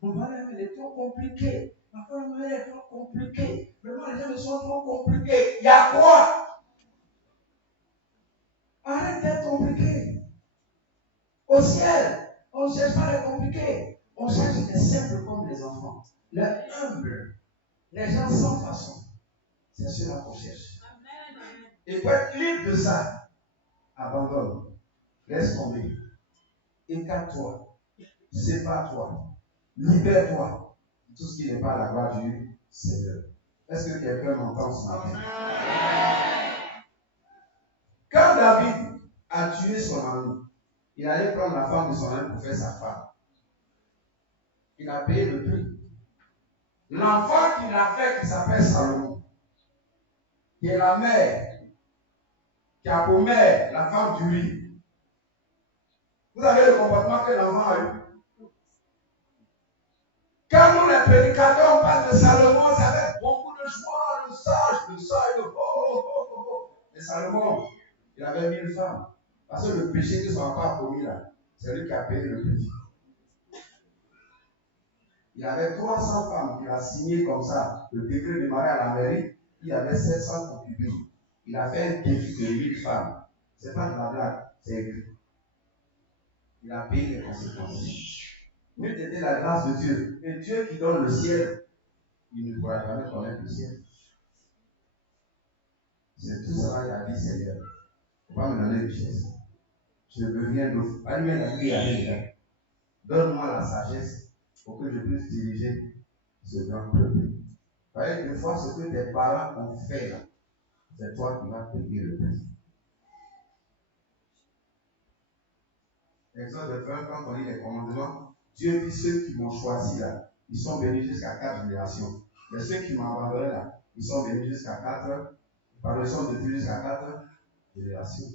Mon mari est trop compliqué. Ma femme est trop compliquée. Vraiment, les gens sont trop compliqués. Il y a quoi? Arrête d'être compliqué. Au ciel, on ne cherche pas les compliqués. On cherche les simples comme les enfants. Les humbles. Les gens sans façon. C'est cela qu'on cherche. Et pour être libre de ça, abandonne. Laisse tomber. Écarte-toi. Sépare-toi. Libère-toi de tout ce qui n'est pas la gloire du Seigneur. Est-ce que quelqu'un m'entend ce matin? Quand David a tué son ami, il allait prendre la femme de son ami pour faire sa femme. Il a payé le prix. L'enfant qu'il a fait, qui s'appelle Salomon, qui est la mère, qui a pour mère la femme d'Uri. Vous avez le comportement que l'enfant a eu. Quand nous, les prédicateurs, on parle de Salomon, c'est avec beaucoup de joie, le sage, le oh. Et Salomon, il avait 1000 femmes. Parce que le péché que son papa a commis là, c'est lui qui a payé le prix. Il avait 300 femmes qu'il a signé comme ça, le décret de mariage à la mairie. Il y avait 700 concubines. Il a fait un défi de 1000 femmes. Ce n'est pas de la blague, c'est écrit. Il a payé les conséquences. Mieux était la grâce de Dieu. Et Dieu qui donne le ciel, il ne pourra jamais connaître le ciel. C'est tout ça qu'il a dit, Seigneur. Il ne faut pas me donner richesse. Je veux rien d'autre. Pas lui la prière. Donne-moi la sagesse pour que je puisse diriger ce grand peuple. Vous voyez, des fois, ce que tes parents ont fait là, c'est toi qui vas payer le prix. Exode 20, quand on lit les commandements, Dieu dit ceux qui m'ont choisi là, ils sont bénis jusqu'à 4 générations. Mais ceux qui m'ont abandonné là, ils sont bénis jusqu'à 4, pardon, ils sont bénis jusqu'à 4 générations.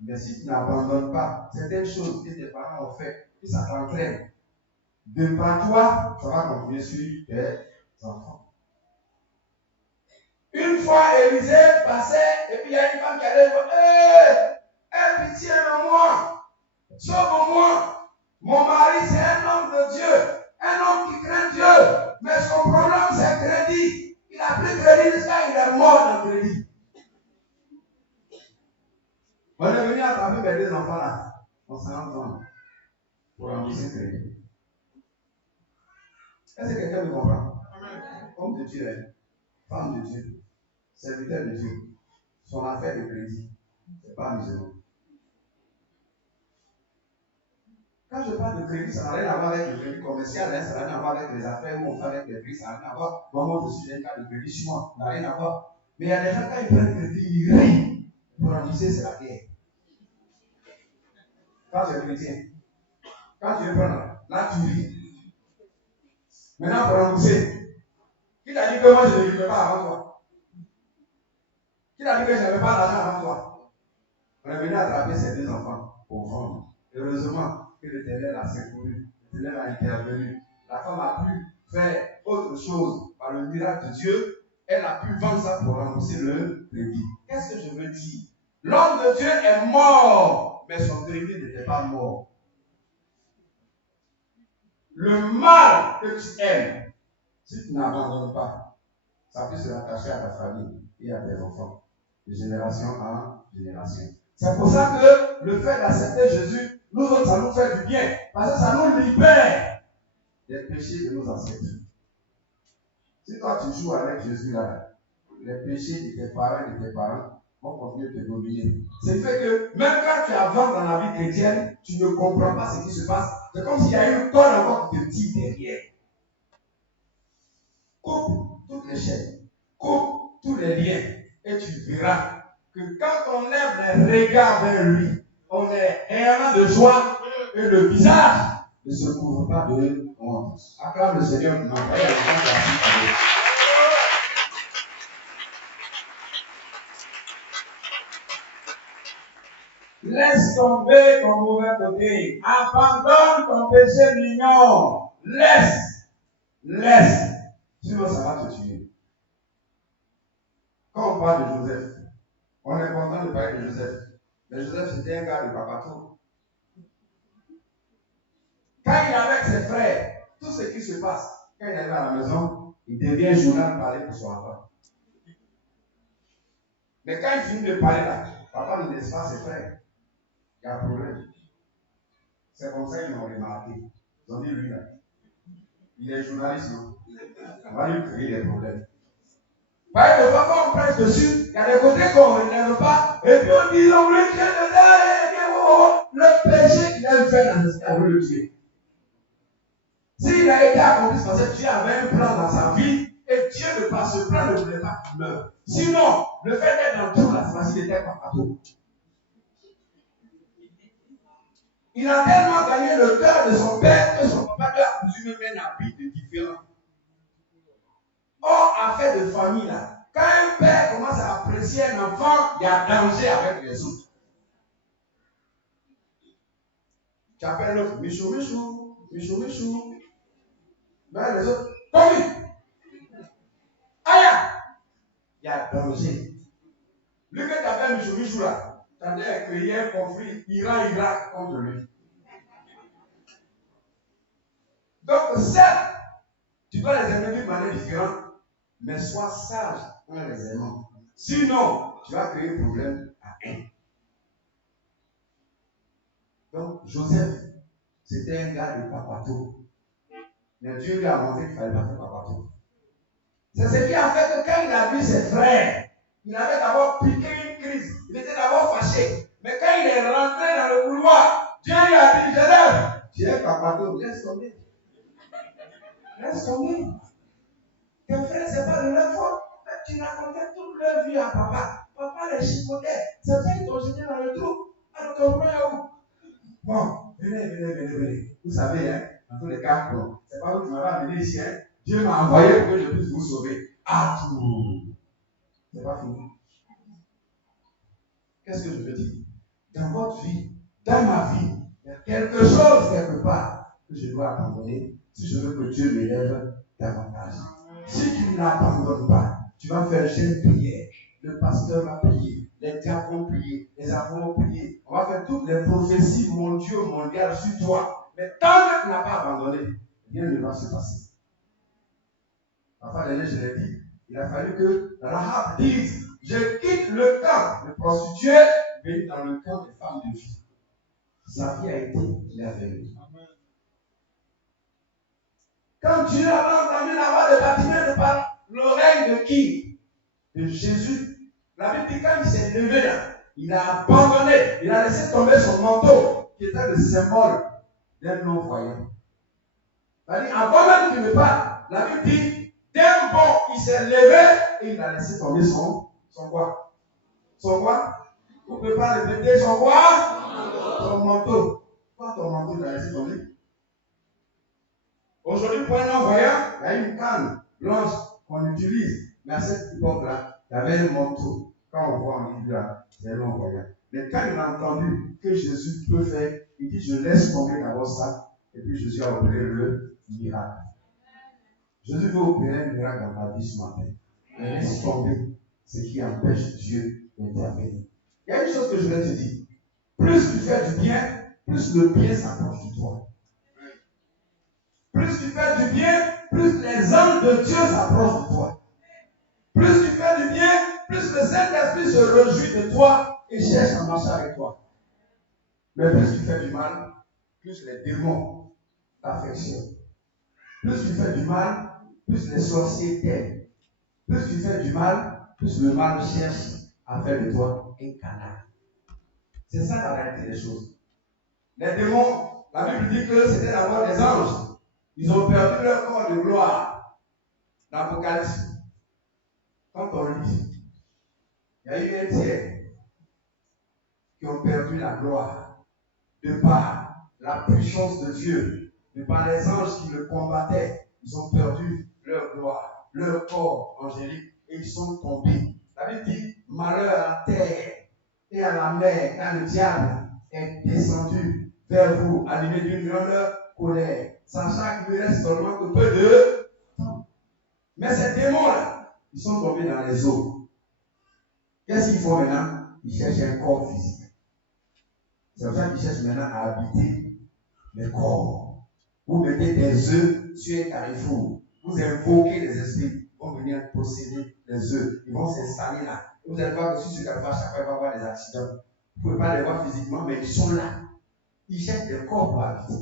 Mais si tu n'abandonnes pas certaines choses que tes parents ont fait, que ça t'entraîne, de par toi, ça va continuer sur tes enfants. Une fois, Élisée passait, et puis il y a une femme qui allait dire, aie pitié de moi, sauve-moi. Mon mari, c'est un homme de Dieu, un homme qui craint Dieu, mais son problème, c'est le crédit. Il a pris crédit jusqu'à il est mort dans le crédit. On est venu attraper mes 2 enfants là, on s'en entend pour rembourser le crédit. Est-ce que quelqu'un me comprend? Homme de Dieu, femme de Dieu, serviteur de Dieu, son affaire de crédit, ce n'est pas musulman. Quand je parle de crédit, ça n'a rien à voir avec le crédit commercial, ça n'a rien à voir avec les affaires où on fait avec les prix, ça n'a rien à voir. Moi, je suis un cas de crédit chez moi, ça n'a rien à voir. Mais il y a des gens, quand ils prennent crédit, ils rient. Pour rembourser, c'est la guerre. Quand tu es chrétien, quand tu es prendre, là tu ris. Maintenant, pour rembourser, qui t'a dit que moi je ne vivais pas avant toi? Qui t'a dit que je n'avais pas l'argent avant toi? On est venu attraper ces 2 enfants pour vendre. Heureusement que l'Éternel a secouru, l'Éternel a intervenu. La femme a pu faire autre chose par le miracle de Dieu. Elle a pu vendre ça pour rembourser le crédit. Qu'est-ce que je veux dire? L'homme de Dieu est mort, mais son crédit n'était pas mort. Le mal que tu aimes, si tu n'abandonnes pas, ça peut se rattacher à ta famille et à tes enfants, de génération en génération. C'est pour ça que le fait d'accepter Jésus, nous autres, ça nous fait du bien, parce que ça nous libère des péchés de nos ancêtres. Si toi tu joues avec Jésus là, les péchés de tes parents vont continuer de te dominer. C'est le fait que même quand tu avances dans la vie chrétienne, tu ne comprends pas ce qui se passe. C'est comme s'il y a une corde encore qui te tire derrière. Coupe toutes les chaînes, coupe tous les liens, et tu verras que quand on lève les regards vers lui, on est rayonnant de joie et le visage ne se couvre pas de honte. Acclame le Seigneur qui m'a envoyé à la Laisse tomber ton mauvais côté. Abandonne ton péché mignon. Laisse. Sinon, ça va te tuer. Quand on parle de Joseph, on est content de parler de Joseph. Mais Joseph, c'était un gars de papato. Quand il est avec ses frères, tout ce qui se passe, quand il arrive à la maison, il devient journal parler pour son enfant. Mais quand il finit de parler là, papa ne laisse pas ses frères. Il y a un problème. C'est comme ça qu'ils l'ont remarqué. Ils ont dit, lui là, il est journaliste, non? On va lui créer des problèmes. Parce que quand on presse dessus, il y a des côtés qu'on ne relève pas, et puis on dit, on le tient dedans, le péché qu'il aime faire dans ce cas, le tuer. S'il a été accompli, parce que Dieu avait un plan dans sa vie, et Et Dieu ne pas se plaindre, ne voulait pas qu'il meure. Sinon, le fait d'être dans le trou, là, c'est parce qu'il était partout. Il a tellement gagné le cœur de son père que son papa lui a cousu même un habit de différent. Or, affaire de famille, là, quand un père commence à apprécier un enfant, il y a danger avec les autres. Tu appelles l'autre Michou, Michou, Michou, Michou. Mais les autres, Tommy, Aya, il y a danger. Lui que tu appelles Michou, Michou là, tu as déjà créé un conflit Iran-Irak contre lui. Donc, certes, tu dois les aimer d'une manière différente, mais sois sage en les aimant. Sinon, tu vas créer un problème à un. Donc, Joseph, c'était un gars de papato. Mais Dieu lui a montré qu'il ne fallait pas faire papato. C'est ce qui a fait que quand il a vu ses frères, il avait d'abord piqué une crise. Il était d'abord fâché. Mais quand il est rentré dans le couloir, Dieu lui a dit, Joseph, tu es papato, laisse tomber. Laisse tomber. Tes frères, ce n'est pas de leur faute. Tu racontais toute leur vie à papa. Papa les chipotait. C'est ça qu'ils t'ont jeté dans le trou. Alors ton frère où? Bon, venez. Vous savez, hein, dans tous les cas, bon, c'est pas vous qui m'avez amené ici, hein. Dieu m'a envoyé pour que je puisse vous sauver. Ah, tout. C'est pas fini. Qu'est-ce que je veux dire? Dans votre vie, dans ma vie, il y a quelque chose quelque part que je dois abandonner si je veux que Dieu m'élève davantage. Si tu ne l'abandonnes pas, tu vas faire une prière. Le pasteur va prier, les diacres vont prier, les enfants vont prier. On va faire toutes les prophéties mondiales sur toi. Mais tant que tu n'as pas abandonné, rien ne va se passer. Enfin, dernier, je l'ai dit, il a fallu que Rahab dise, je quitte le camp de prostituées, venir dans le camp des femmes de vie. Sa vie a été merveilleuse. Quand Dieu avait entendu la voix de Bartimée par l'oreille de qui? De Jésus. La Bible dit quand il s'est levé là, il a abandonné, il a laissé tomber son manteau, qui était le symbole d'un non-voyant. C'est-à-dire, avant même qu'il ne parle, la Bible dit, d'un bond, il s'est levé et il a laissé tomber son quoi? Son quoi? Vous ne pouvez pas répéter son quoi? Son manteau. Pourquoi ton manteau t'a laissé tomber? Aujourd'hui, pour un non-voyant, il y a une canne blanche qu'on utilise. Mais à cette époque-là, il y avait un manteau. Quand on voit en Bible là, c'est un non-voyant. Mais quand il a entendu que Jésus peut faire, il dit, je laisse tomber d'abord ça. Et puis Jésus a opéré le miracle. Jésus veut opérer un miracle dans ta vie ce matin. Mais laisse tomber ce qui empêche Dieu d'intervenir. Il y a une chose que je vais te dire. Plus tu fais du bien, plus le bien s'approche de toi. Plus tu fais du bien, plus les anges de Dieu s'approchent de toi. Plus tu fais du bien, plus le Saint-Esprit se réjouit de toi et cherche à marcher avec toi. Mais plus tu fais du mal, plus les démons t'affectionnent. Plus tu fais du mal, plus les sorciers t'aiment. Plus tu fais du mal, plus le mal cherche à faire de toi un canard. C'est ça la réalité des choses. Les démons, la Bible dit que c'était d'abord des anges. Ils ont perdu leur corps de gloire. Dans l'Apocalypse, quand on lit, il y a eu un tiers qui ont perdu la gloire de par la puissance de Dieu, de par les anges qui le combattaient. Ils ont perdu leur gloire, leur corps angélique et ils sont tombés. La Bible dit malheur à la terre et à la mer quand le diable est descendu vers vous, animé d'une grande colère, sachant qu'il ne reste seulement que peu de temps. Mais ces démons-là, ils sont tombés dans les eaux. Qu'est-ce qu'ils font maintenant? Ils cherchent un corps physique. C'est pour ça qu'ils cherchent maintenant à habiter les corps. Vous mettez des œufs sur un carrefour. Vous invoquez les esprits. Ils vont venir posséder les œufs. Ils vont s'installer là. Vous allez voir que sur ce carrefour, chaque fois, il va y avoir des accidents. Vous ne pouvez pas les voir physiquement, mais ils sont là. Ils cherchent des corps pour habiter.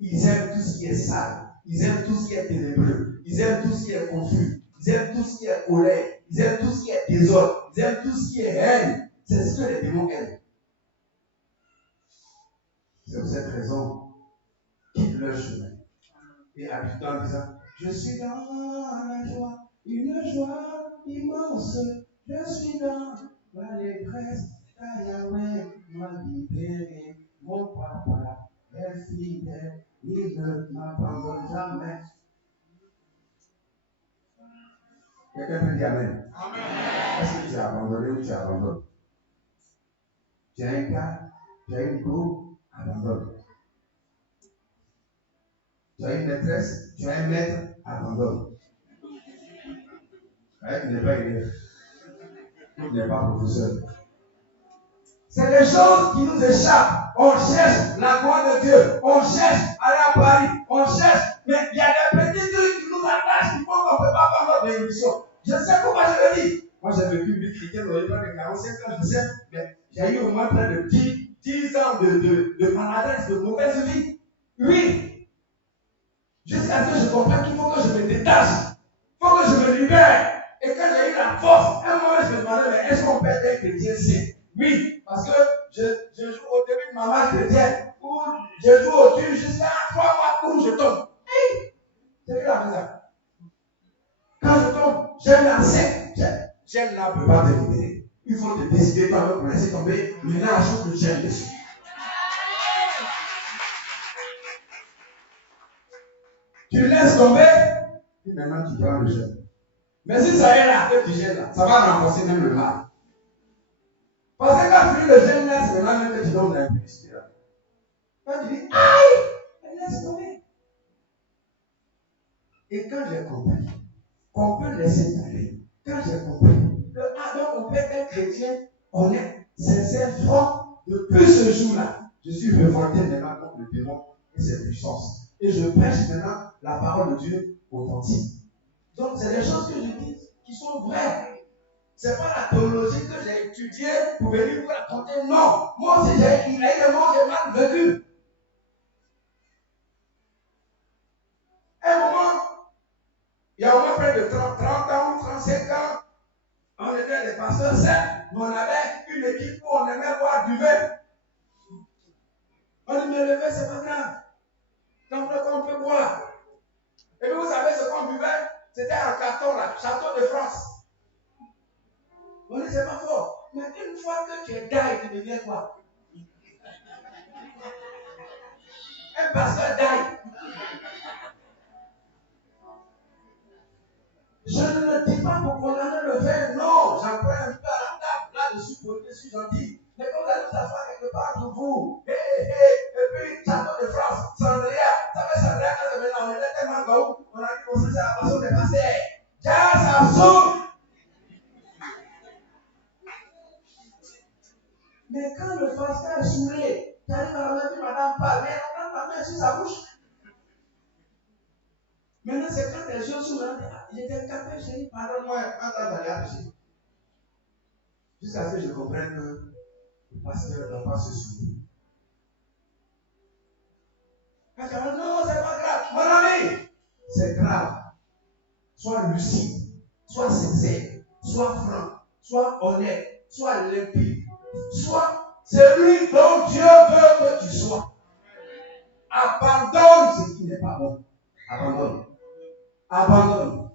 Ils aiment tout ce qui est sale. Ils aiment tout ce qui est ténébreux. Ils aiment tout ce qui est confus. Ils aiment tout ce qui est colère. Ils aiment tout ce qui est désordre. Ils aiment tout ce qui est haine. C'est ce que les démons aiment. C'est pour cette raison, quitte leur chemin et habite en disant, Je suis dans la joie, une joie immense. Je suis dans l'allégresse, car Yahweh m'a libéré. Mon papa est fidèle, il ne m'abandonne jamais. Quelqu'un peut dire Amen. Est-ce que tu as abandonné ou tu abandonnes? Tu as un cas, tu as une go, abandonne. Tu as une maîtresse, tu as un maître, abandonne. Tu n'es pas élève, tu n'es pas professeur. C'est des choses qui nous échappent. On cherche la gloire de Dieu. On cherche aller à Paris. On cherche. Mais il y a des petits trucs qui nous attachent qui font qu'on ne peut pas faire notre bénédiction. Je sais pourquoi je le dis. Moi, j'ai vécu une vie chrétienne dans les temps de 45 ans, je sais. Mais j'ai eu au moins près de 10 ans de maladresse, de mauvaise vie. Oui. Jusqu'à ce que je comprenne qu'il faut que je me détache. Il faut que je me libère. Et quand j'ai eu la force, un moment, je me demandais, mais est-ce qu'on peut être chrétien saint? Oui, parce que je joue au début de ma marche chrétienne, où je joue au Dieu jusqu'à 3 mois où je tombe. Hey, c'est qui la ça? Quand je tombe, j'aime la scène. J'aime là ne peut pas te libérer. Il faut te décider toi-même pour laisser tomber. Maintenant, ajoute le j'aime dessus. Tu laisses tomber, et maintenant tu prends le gel. Mais si ça est là, que tu gèles là, ça va renforcer même le mal. Parce que quand tu fais le gel là, c'est maintenant que tu donnes la publicité là. Quand tu dis, aïe, elle laisse tomber. Et quand j'ai compris qu'on peut laisser tomber, quand j'ai compris que donc on peut être chrétien honnête, sincère, franc, depuis ce jour-là, je suis révolté maintenant contre le démon et ses puissances. Et je prêche maintenant la parole de Dieu authentique. Donc, c'est des choses que je dis qui sont vraies. Ce n'est pas la théologie que j'ai étudiée pour venir vous raconter. Non. Moi aussi, j'ai eu des mots de mal vécu. Un moment, il y a au moins près de 30 ans ou 35 ans, on était des pasteurs simples, mais on avait une équipe où on aimait boire du vin. On dit, mais le vin, c'est pas grave. Donc, on peut boire. Et puis, vous savez ce qu'on buvait? C'était un carton là, Château de France. On dit, c'est pas fort. Mais une fois que tu es d'ail, tu deviens quoi? Un pasteur d'ail. Je ne dis pas pour condamner le vin, non. J'en prends un peu à la table, là-dessus, pour que je suis gentil. Mais quand vous allez vous asseoir quelque part pour vous, et puis, Château de France, Sandria, ça fait Sandria, quand on était tellement gros, on a dit, bon, ça, c'est la façon de passer. Tiens, ça saoule. Mais quand le pasteur est saoulé, tu arrives à la main, madame parle, mais on prend la main sur sa bouche. Maintenant, c'est quand les gens sont là, j'étais capé, j'ai dit, pardonne-moi, en train d'aller à pécher. Jusqu'à ce que je comprenne que le pasteur ne doit pas se souvenir. Quand tu dis, non, c'est pas grave, mon ami, c'est grave. Sois lucide, sois sincère, sois franc, sois honnête, sois limpide, sois celui dont Dieu veut que tu sois. Abandonne ce qui n'est pas bon. Abandonne. Abandonne.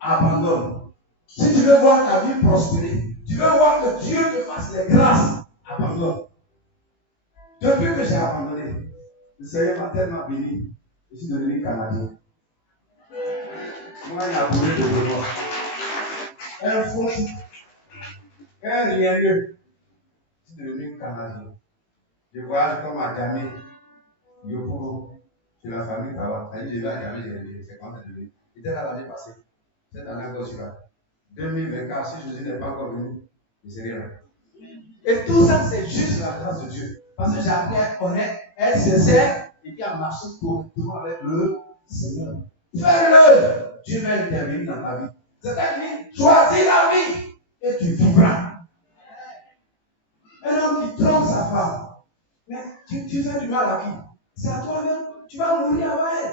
Abandonne. Si tu veux voir ta vie prospérer, tu veux voir que Dieu te fasse les grâces, abandonne. Depuis que j'ai abandonné, le Seigneur m'a tellement béni, je suis devenu Canadien. Moi, il a voulu de devoir. Un faux, un rien de. Je suis devenu Canadien. Je voyage comme à Gamé, Yopuro, chez la famille Kawa. Je vais à Gamé, j'ai 50 ans de vie. J'étais là l'année passée. Cette année encore, je suis là. 2024, si Jésus n'est pas encore venu, je serai là. Et tout ça, c'est juste la grâce de Dieu. Parce que j'ai appris à être honnête, être sincère, et puis à marcher correctement avec le Seigneur. Fais-le! Dieu va intervenir dans ta vie. C'est-à-dire, choisis la vie et tu vivras. Un homme qui trompe sa femme, mais tu fais du mal à qui? C'est à toi-même. Tu vas mourir avant elle.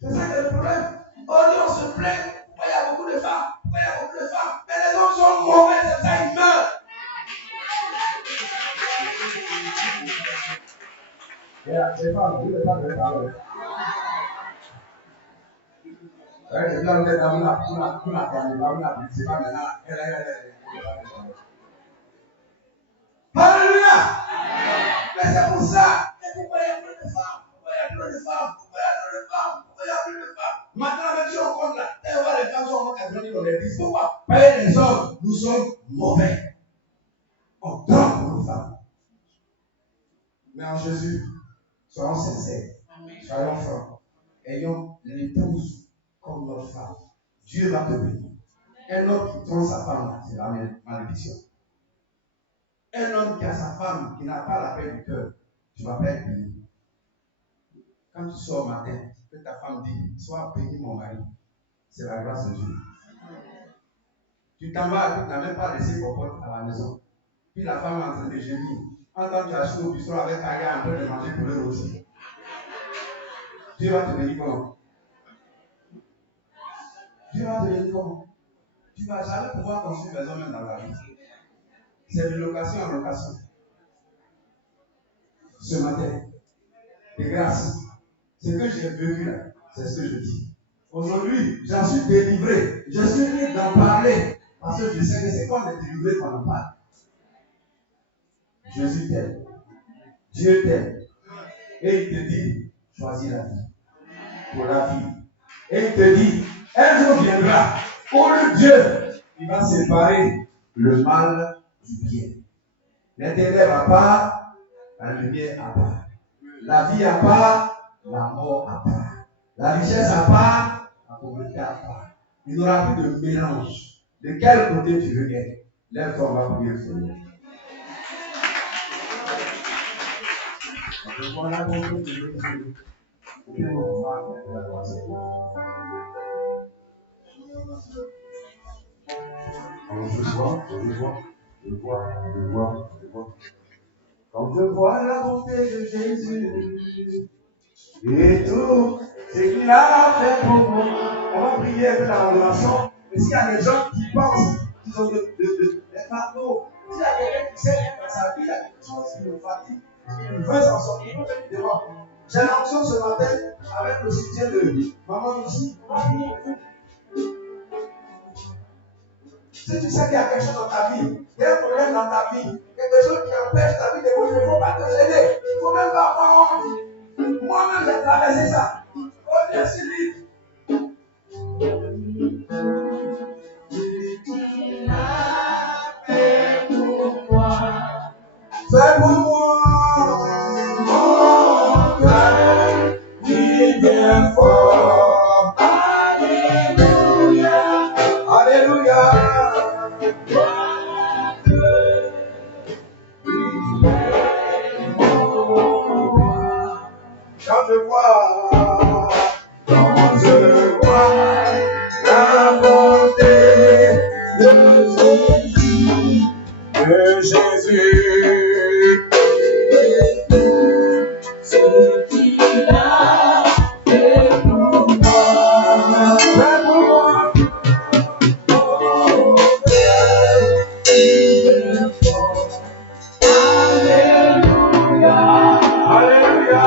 C'est ça qui est le problème. Aujourd'hui, on se plaint. Pourquoi il y a beaucoup de femmes? Pourquoi il y a beaucoup de femmes? Mais les hommes sont mauvais, c'est ça, ils meurent. Les femmes, je ne vais pas me parler. Alléluia. Mais c'est pour ça. Et pourquoi il y a plus de femmes? Pourquoi il y a plus de femmes? Pourquoi il y a plus de femmes? Pourquoi il y a plus de femmes? Maintenant, même si on compte là, les femmes sont encore 90 dans l'église. Pourquoi? Parce que les hommes, nous sommes mauvais. On donne pour nos femmes. Mais en Jésus, soyons sincères. Soyons francs. Ayons l'épouse comme notre femme. Dieu va te bénir. Un homme qui trompe sa femme, c'est la malédiction. Un homme qui a sa femme, qui n'a pas la paix du cœur, tu vas pas être béni. Quand tu sors au matin, que ta femme dit, sois béni mon mari, c'est la grâce de Dieu. Tu t'en vas, tu n'as même pas laissé ton pote à la maison. Puis la femme est en train de gémir. Quand tu as chaud au bistrot avec un gars en train de manger pour eux aussi. Dieu va te bénir comment? Dieu va te bénir comment? Tu ne vas jamais pouvoir construire une maison même dans la vie. C'est de location en location. Ce matin, de grâce, ce que j'ai vécu là, c'est ce que je dis. Aujourd'hui, j'en suis délivré. Je suis libre d'en parler. Parce que je sais que c'est quand on est délivré qu'on en parle. Jésus t'aime. Dieu t'aime. Et il te dit, choisis la vie. Pour la vie. Et il te dit, un jour viendra où le Dieu, il va séparer le mal du bien. L'intérêt à part, la lumière à part. La vie à part, la mort à part. La richesse à part, la pauvreté à part. Il n'y aura plus de mélange. De quel côté tu veux être? Lève-toi, on va prier le Seigneur. Voilà pourquoi tu veux prier. Je vois. Quand je vois la bonté de Jésus et tout ce qu'il a fait pour moi, on va prier un peu la relation. Mais s'il y a des gens qui pensent qu'ils ont des fardeaux, s'il y a quelqu'un qui sait que dans sa vie, il y a quelque chose qui le fatigue, il veut s'en sortir, devant. J'ai l'onction ce matin avec le soutien de maman ici. Si tu sais qu'il y a quelque chose dans ta vie, il y a un problème dans ta vie, quelque chose qui empêche ta vie d'évoluer, il ne faut pas te gêner. Il ne faut même pas avoir honte. Moi-même, j'ai traversé ça. Oh, je suis libre. Fais pour moi, mon cœur qui vient fort. Alléluia, Alléluia. Quand je vois la bonté de Jésus, ce qu'il a fait pour moi, fait pour moi, mon Père, il est fort. Alléluia, Alléluia.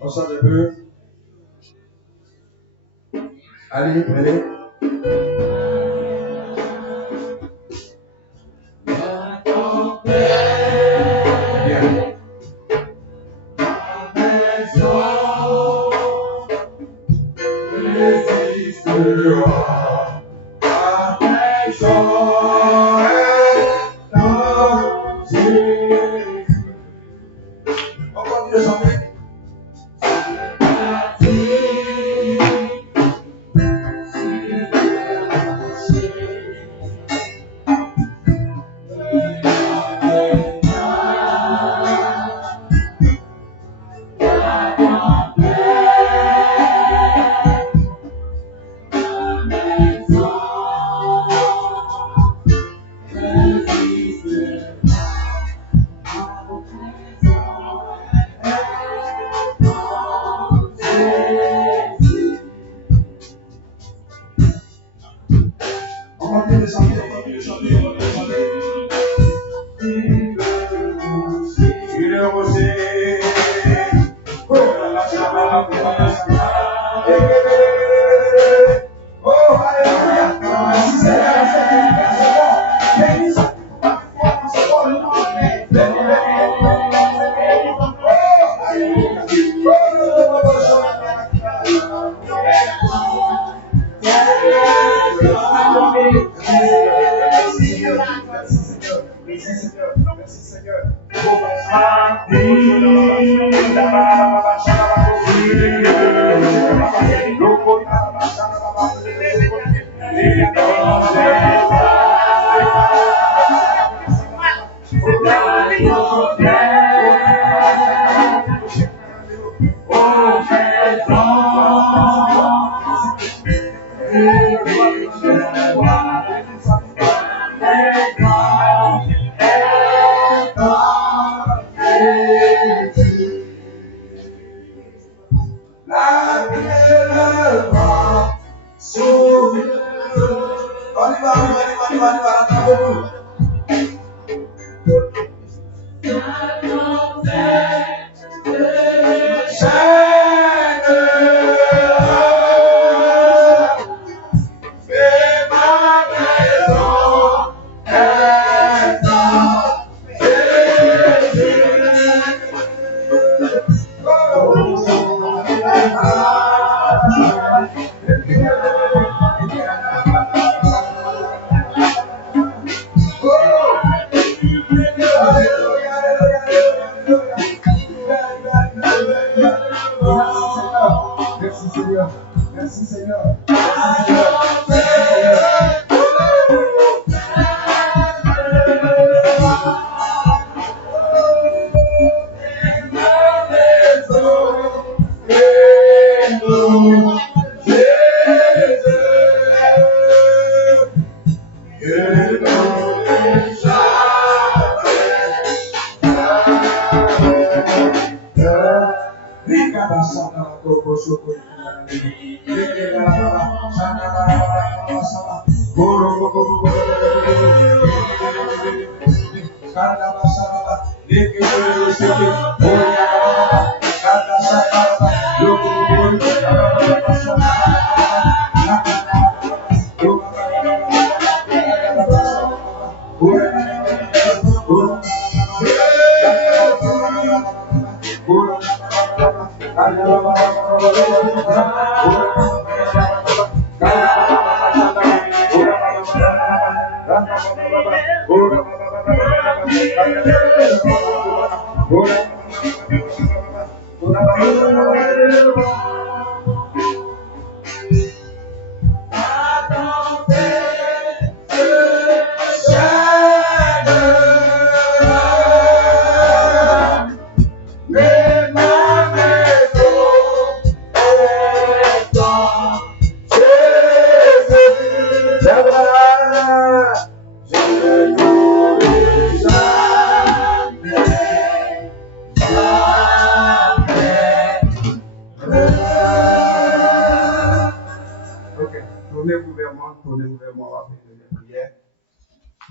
On sort un peu. Allez, prenez. Bien. On continue de chanter.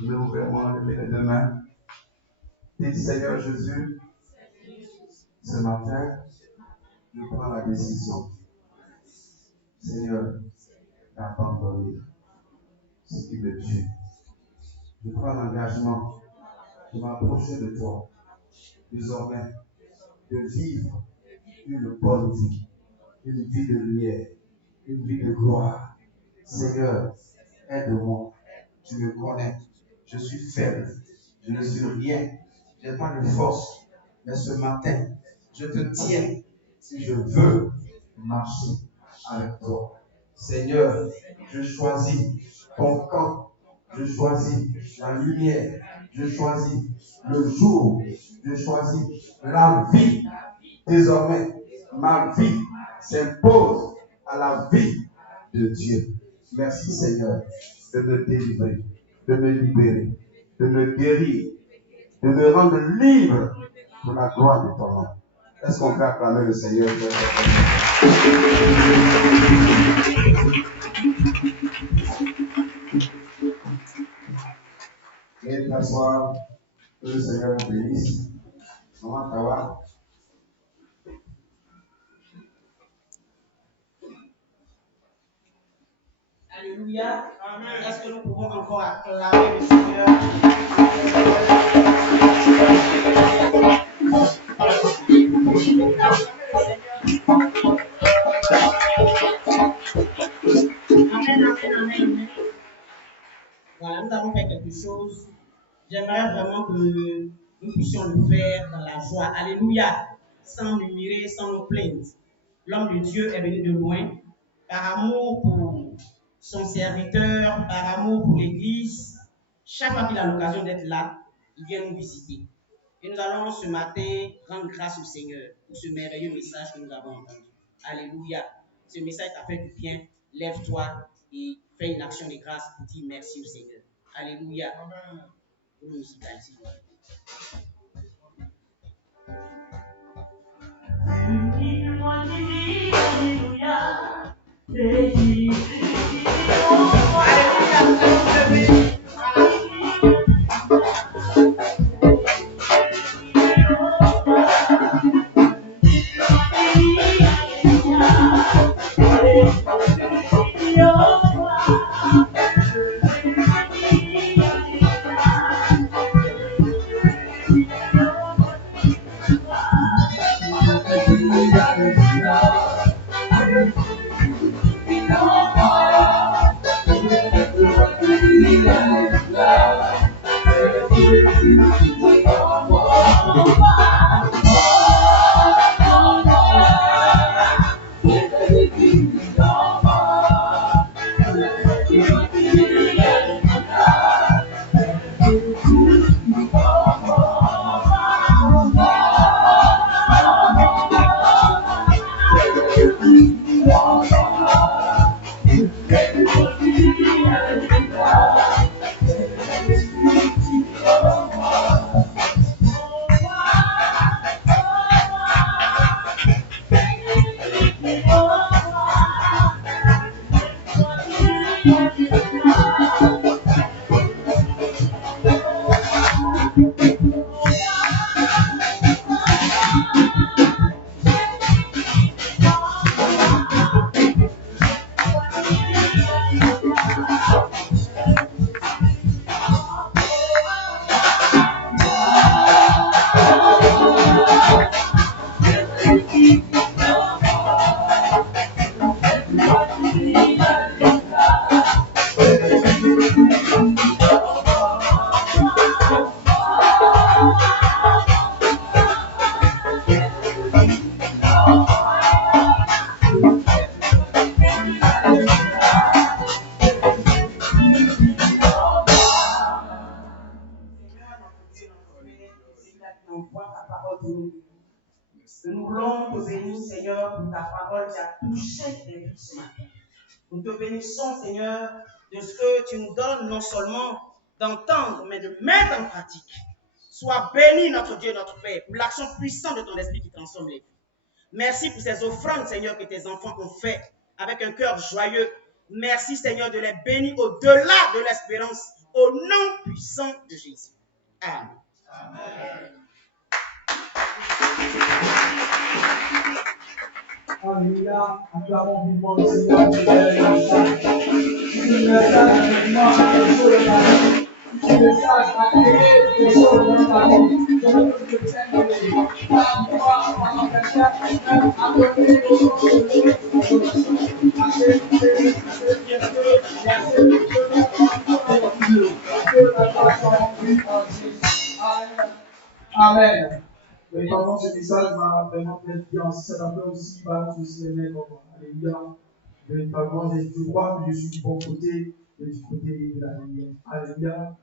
Levez vraiment les deux mains. Dites Seigneur Jésus, ce matin, je prends la décision, Seigneur, d'abandonner ce qui me tue. Je prends l'engagement de m'approcher de toi, désormais, de vivre une bonne vie, une vie de lumière, une vie de gloire. Seigneur, aide-moi. Tu me connais. Je suis faible. Je ne suis rien. Je n'ai pas de force. Mais ce matin, je te tiens. Si je veux marcher avec toi. Seigneur, je choisis ton camp. Je choisis la lumière. Je choisis le jour. Je choisis la vie. Désormais, ma vie s'impose à la vie de Dieu. Merci Seigneur de me délivrer, de me libérer, de me guérir, de me rendre libre pour la gloire de ton nom. Est-ce qu'on peut acclamer le Seigneur? Et t'asseoir, que le Seigneur vous bénisse. Maman Tawa. Alléluia. Amen. Est-ce que nous pouvons encore acclamer le Seigneur? Amen. Voilà, nous avons fait quelque chose. J'aimerais vraiment que nous puissions le faire dans la joie. Alléluia. Sans murmurer, sans nous plaindre. L'homme de Dieu est venu de loin par amour pour son serviteur, par amour pour l'Église. Chaque fois qu'il a l'occasion d'être là, il vient nous visiter. Et nous allons ce matin rendre grâce au Seigneur pour ce merveilleux message que nous avons entendu. Alléluia. Ce message t'a fait du bien. Lève-toi et fais une action de grâce pour dire merci au Seigneur. Alléluia. Pour nous musicaliser. Nous voulons te bénir, Seigneur, pour ta parole qui a touché les vies ce matin. Nous te bénissons, Seigneur, de ce que tu nous donnes, non seulement d'entendre, mais de mettre en pratique. Sois béni, notre Dieu, notre Père, pour l'action puissante de ton esprit qui transforme les vies. Merci pour ces offrandes, Seigneur, que tes enfants ont fait avec un cœur joyeux. Merci, Seigneur, de les bénir au-delà de l'espérance, au nom puissant de Jésus. Amen. Alléluia, acclamons vivement le Seigneur qui est le message. Ce message, effectivement, a quelque chose dans ta vie. Ce message a créé quelque chose dans ta vie. Je veux que tu te tiennes de lui. Par toi, pendant quelqu'un, même à donner au nom de Dieu pour l'adoration. Assez fierté, et assez de Dieu pour Dieu. Que la gloire soit rendue en Jésus. Amen. Amen. Véritablement, ce message m'a vraiment fait bien. Ça m'a fait aussi balance aussi les mains. Alléluia. Véritablement, je crois que je suis du bon côté et du côté de la lumière. Alléluia.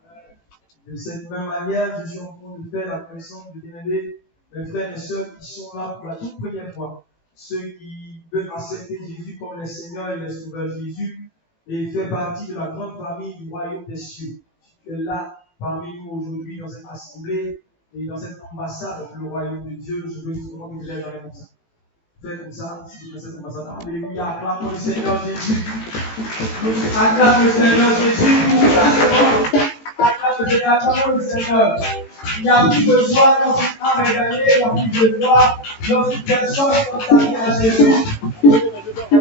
De cette même manière, je suis en train de faire la connaissance de bien-aimés, mes frères et sœurs qui sont là pour la toute première fois. Ceux qui veulent accepter Jésus comme le Seigneur et le Sauveur Jésus et faire partie de la grande famille du royaume des cieux. Tu es là parmi nous aujourd'hui dans cette assemblée et dans cette ambassade pour le royaume de Dieu. Je veux souvent que tu l'aies dans les comme ça. Fais comme ça, si tu fais cette ambassade. Alléluia, acclame le Seigneur Jésus. Acclame le Seigneur Jésus pour la seconde. Acclame le Seigneur, acclame le Seigneur. Il n'y a plus de joie lorsqu'une âme est gagnée, il n'y a plus de joie lorsqu'une personne contamine à Jésus. Que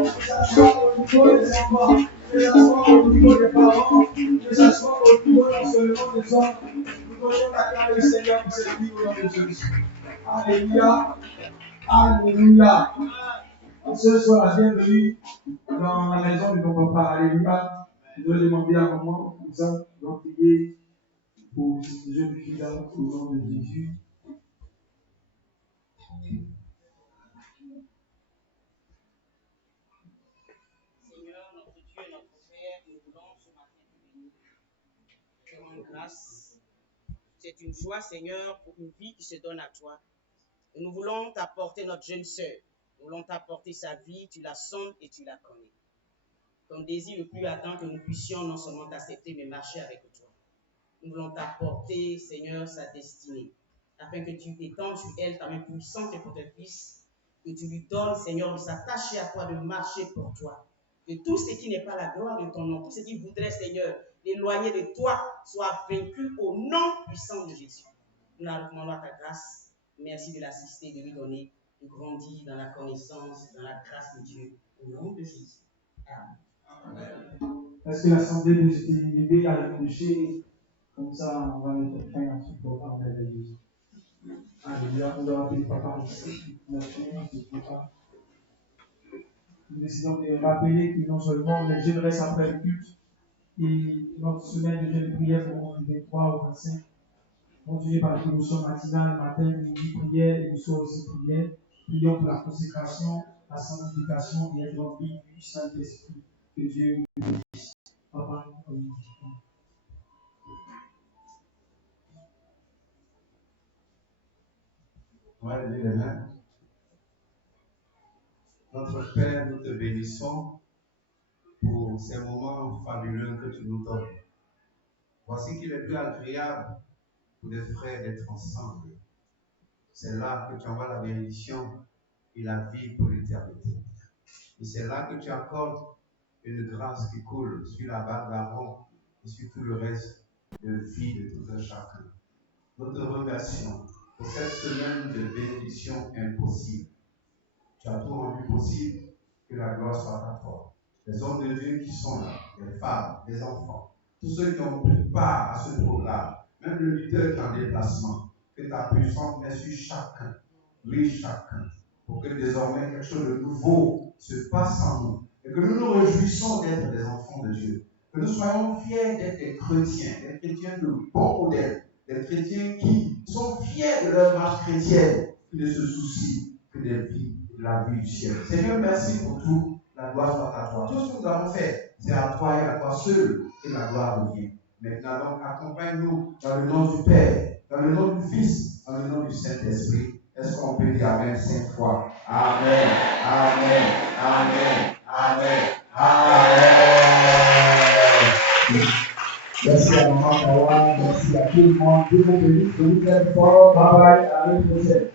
ce soit au niveau des enfants, que ce soit au niveau des parents, que ce soit au niveau non seulement des hommes, nous devons acclamer le Seigneur pour cette vie au nom de Jésus. Alléluia. Alléluia. Ce soit la bienvenue dans la maison de nos papas. Alléluia. Je dois demander à maman, comme ça, donc prier pour cette jeune fille-là au nom de Jésus. Seigneur, notre Dieu et notre Père, nous voulons ce matin te bénir. Te rendre grâce. C'est une joie, Seigneur, pour une vie qui se donne à toi. Et nous voulons t'apporter notre jeune sœur. Nous voulons t'apporter sa vie, tu la sondes et tu la connais. Ton désir le plus ardent que nous puissions non seulement t'accepter, mais marcher avec toi. Nous voulons t'apporter, Seigneur, sa destinée, afin que tu t'étendes sur elle ta main puissante et protectrice, que tu lui donnes, Seigneur, de s'attacher à toi, de marcher pour toi. Que tout ce qui n'est pas la gloire de ton nom, tout ce qui voudrait, Seigneur, l'éloigner de toi, soit vaincu au nom puissant de Jésus. Nous la recommandons à ta grâce. Merci de l'assister, de lui donner, de grandir dans la connaissance, dans la grâce de Dieu, au nom de Jésus. Amen. Est-ce que l'assemblée peut se lever à la coucher? Comme ça, on va mettre fin à ce programme merveilleux. Alléluia. Nous allons appeler papa ici. Merci, papa. Nous décidons de rappeler que non seulement les jeunes restent après le culte, et notre semaine de jeûne prière commence du 23 au 25. Continuez par la dévotion matinale, matin, midi, prière, et le soir aussi prière. Prions pour la consécration, la sanctification et être rempli du Saint-Esprit. Que Dieu nous bénisse. Papa, On va lever les mains. Notre Père, nous te bénissons pour ces moments fabuleux que tu nous donnes. Voici qu'il est plus agréable pour des frères d'être ensemble. C'est là que tu envoies la bénédiction et la vie pour l'éternité. Et c'est là que tu accordes une grâce qui coule sur la barre d'Aaron et sur tout le reste de vie de tout un chacun. Nous te remercions pour cette semaine de bénédiction impossible. Tu as tout rendu possible, que la gloire soit à toi. Les hommes de Dieu qui sont là, les femmes, les enfants, tous ceux qui ont pris part à ce programme, même le leader qui est en déplacement, que ta puissance met sur chacun, oui chacun, pour que désormais quelque chose de nouveau se passe en nous et que nous nous réjouissons d'être des enfants de Dieu, que nous soyons fiers d'être des chrétiens de bon modèle, des chrétiens qui sont fiers de leur marche chrétienne, qui ne se soucient que des vies, de la vie du ciel. Seigneur, merci pour tout. La gloire soit à toi. Tout ce que nous avons fait, c'est à toi et à toi seul que la gloire revient. Maintenant, donc, accompagne-nous dans le nom du Père, dans le nom du Fils, dans le nom du Saint-Esprit. Est-ce qu'on peut dire Amen 5 fois? Amen, Amen, Amen, Amen, Amen. merci à Maman Kawa, merci à tout le monde. Dieu vous bénisse, je vous aime fort. Bye bye, à l'année prochaine.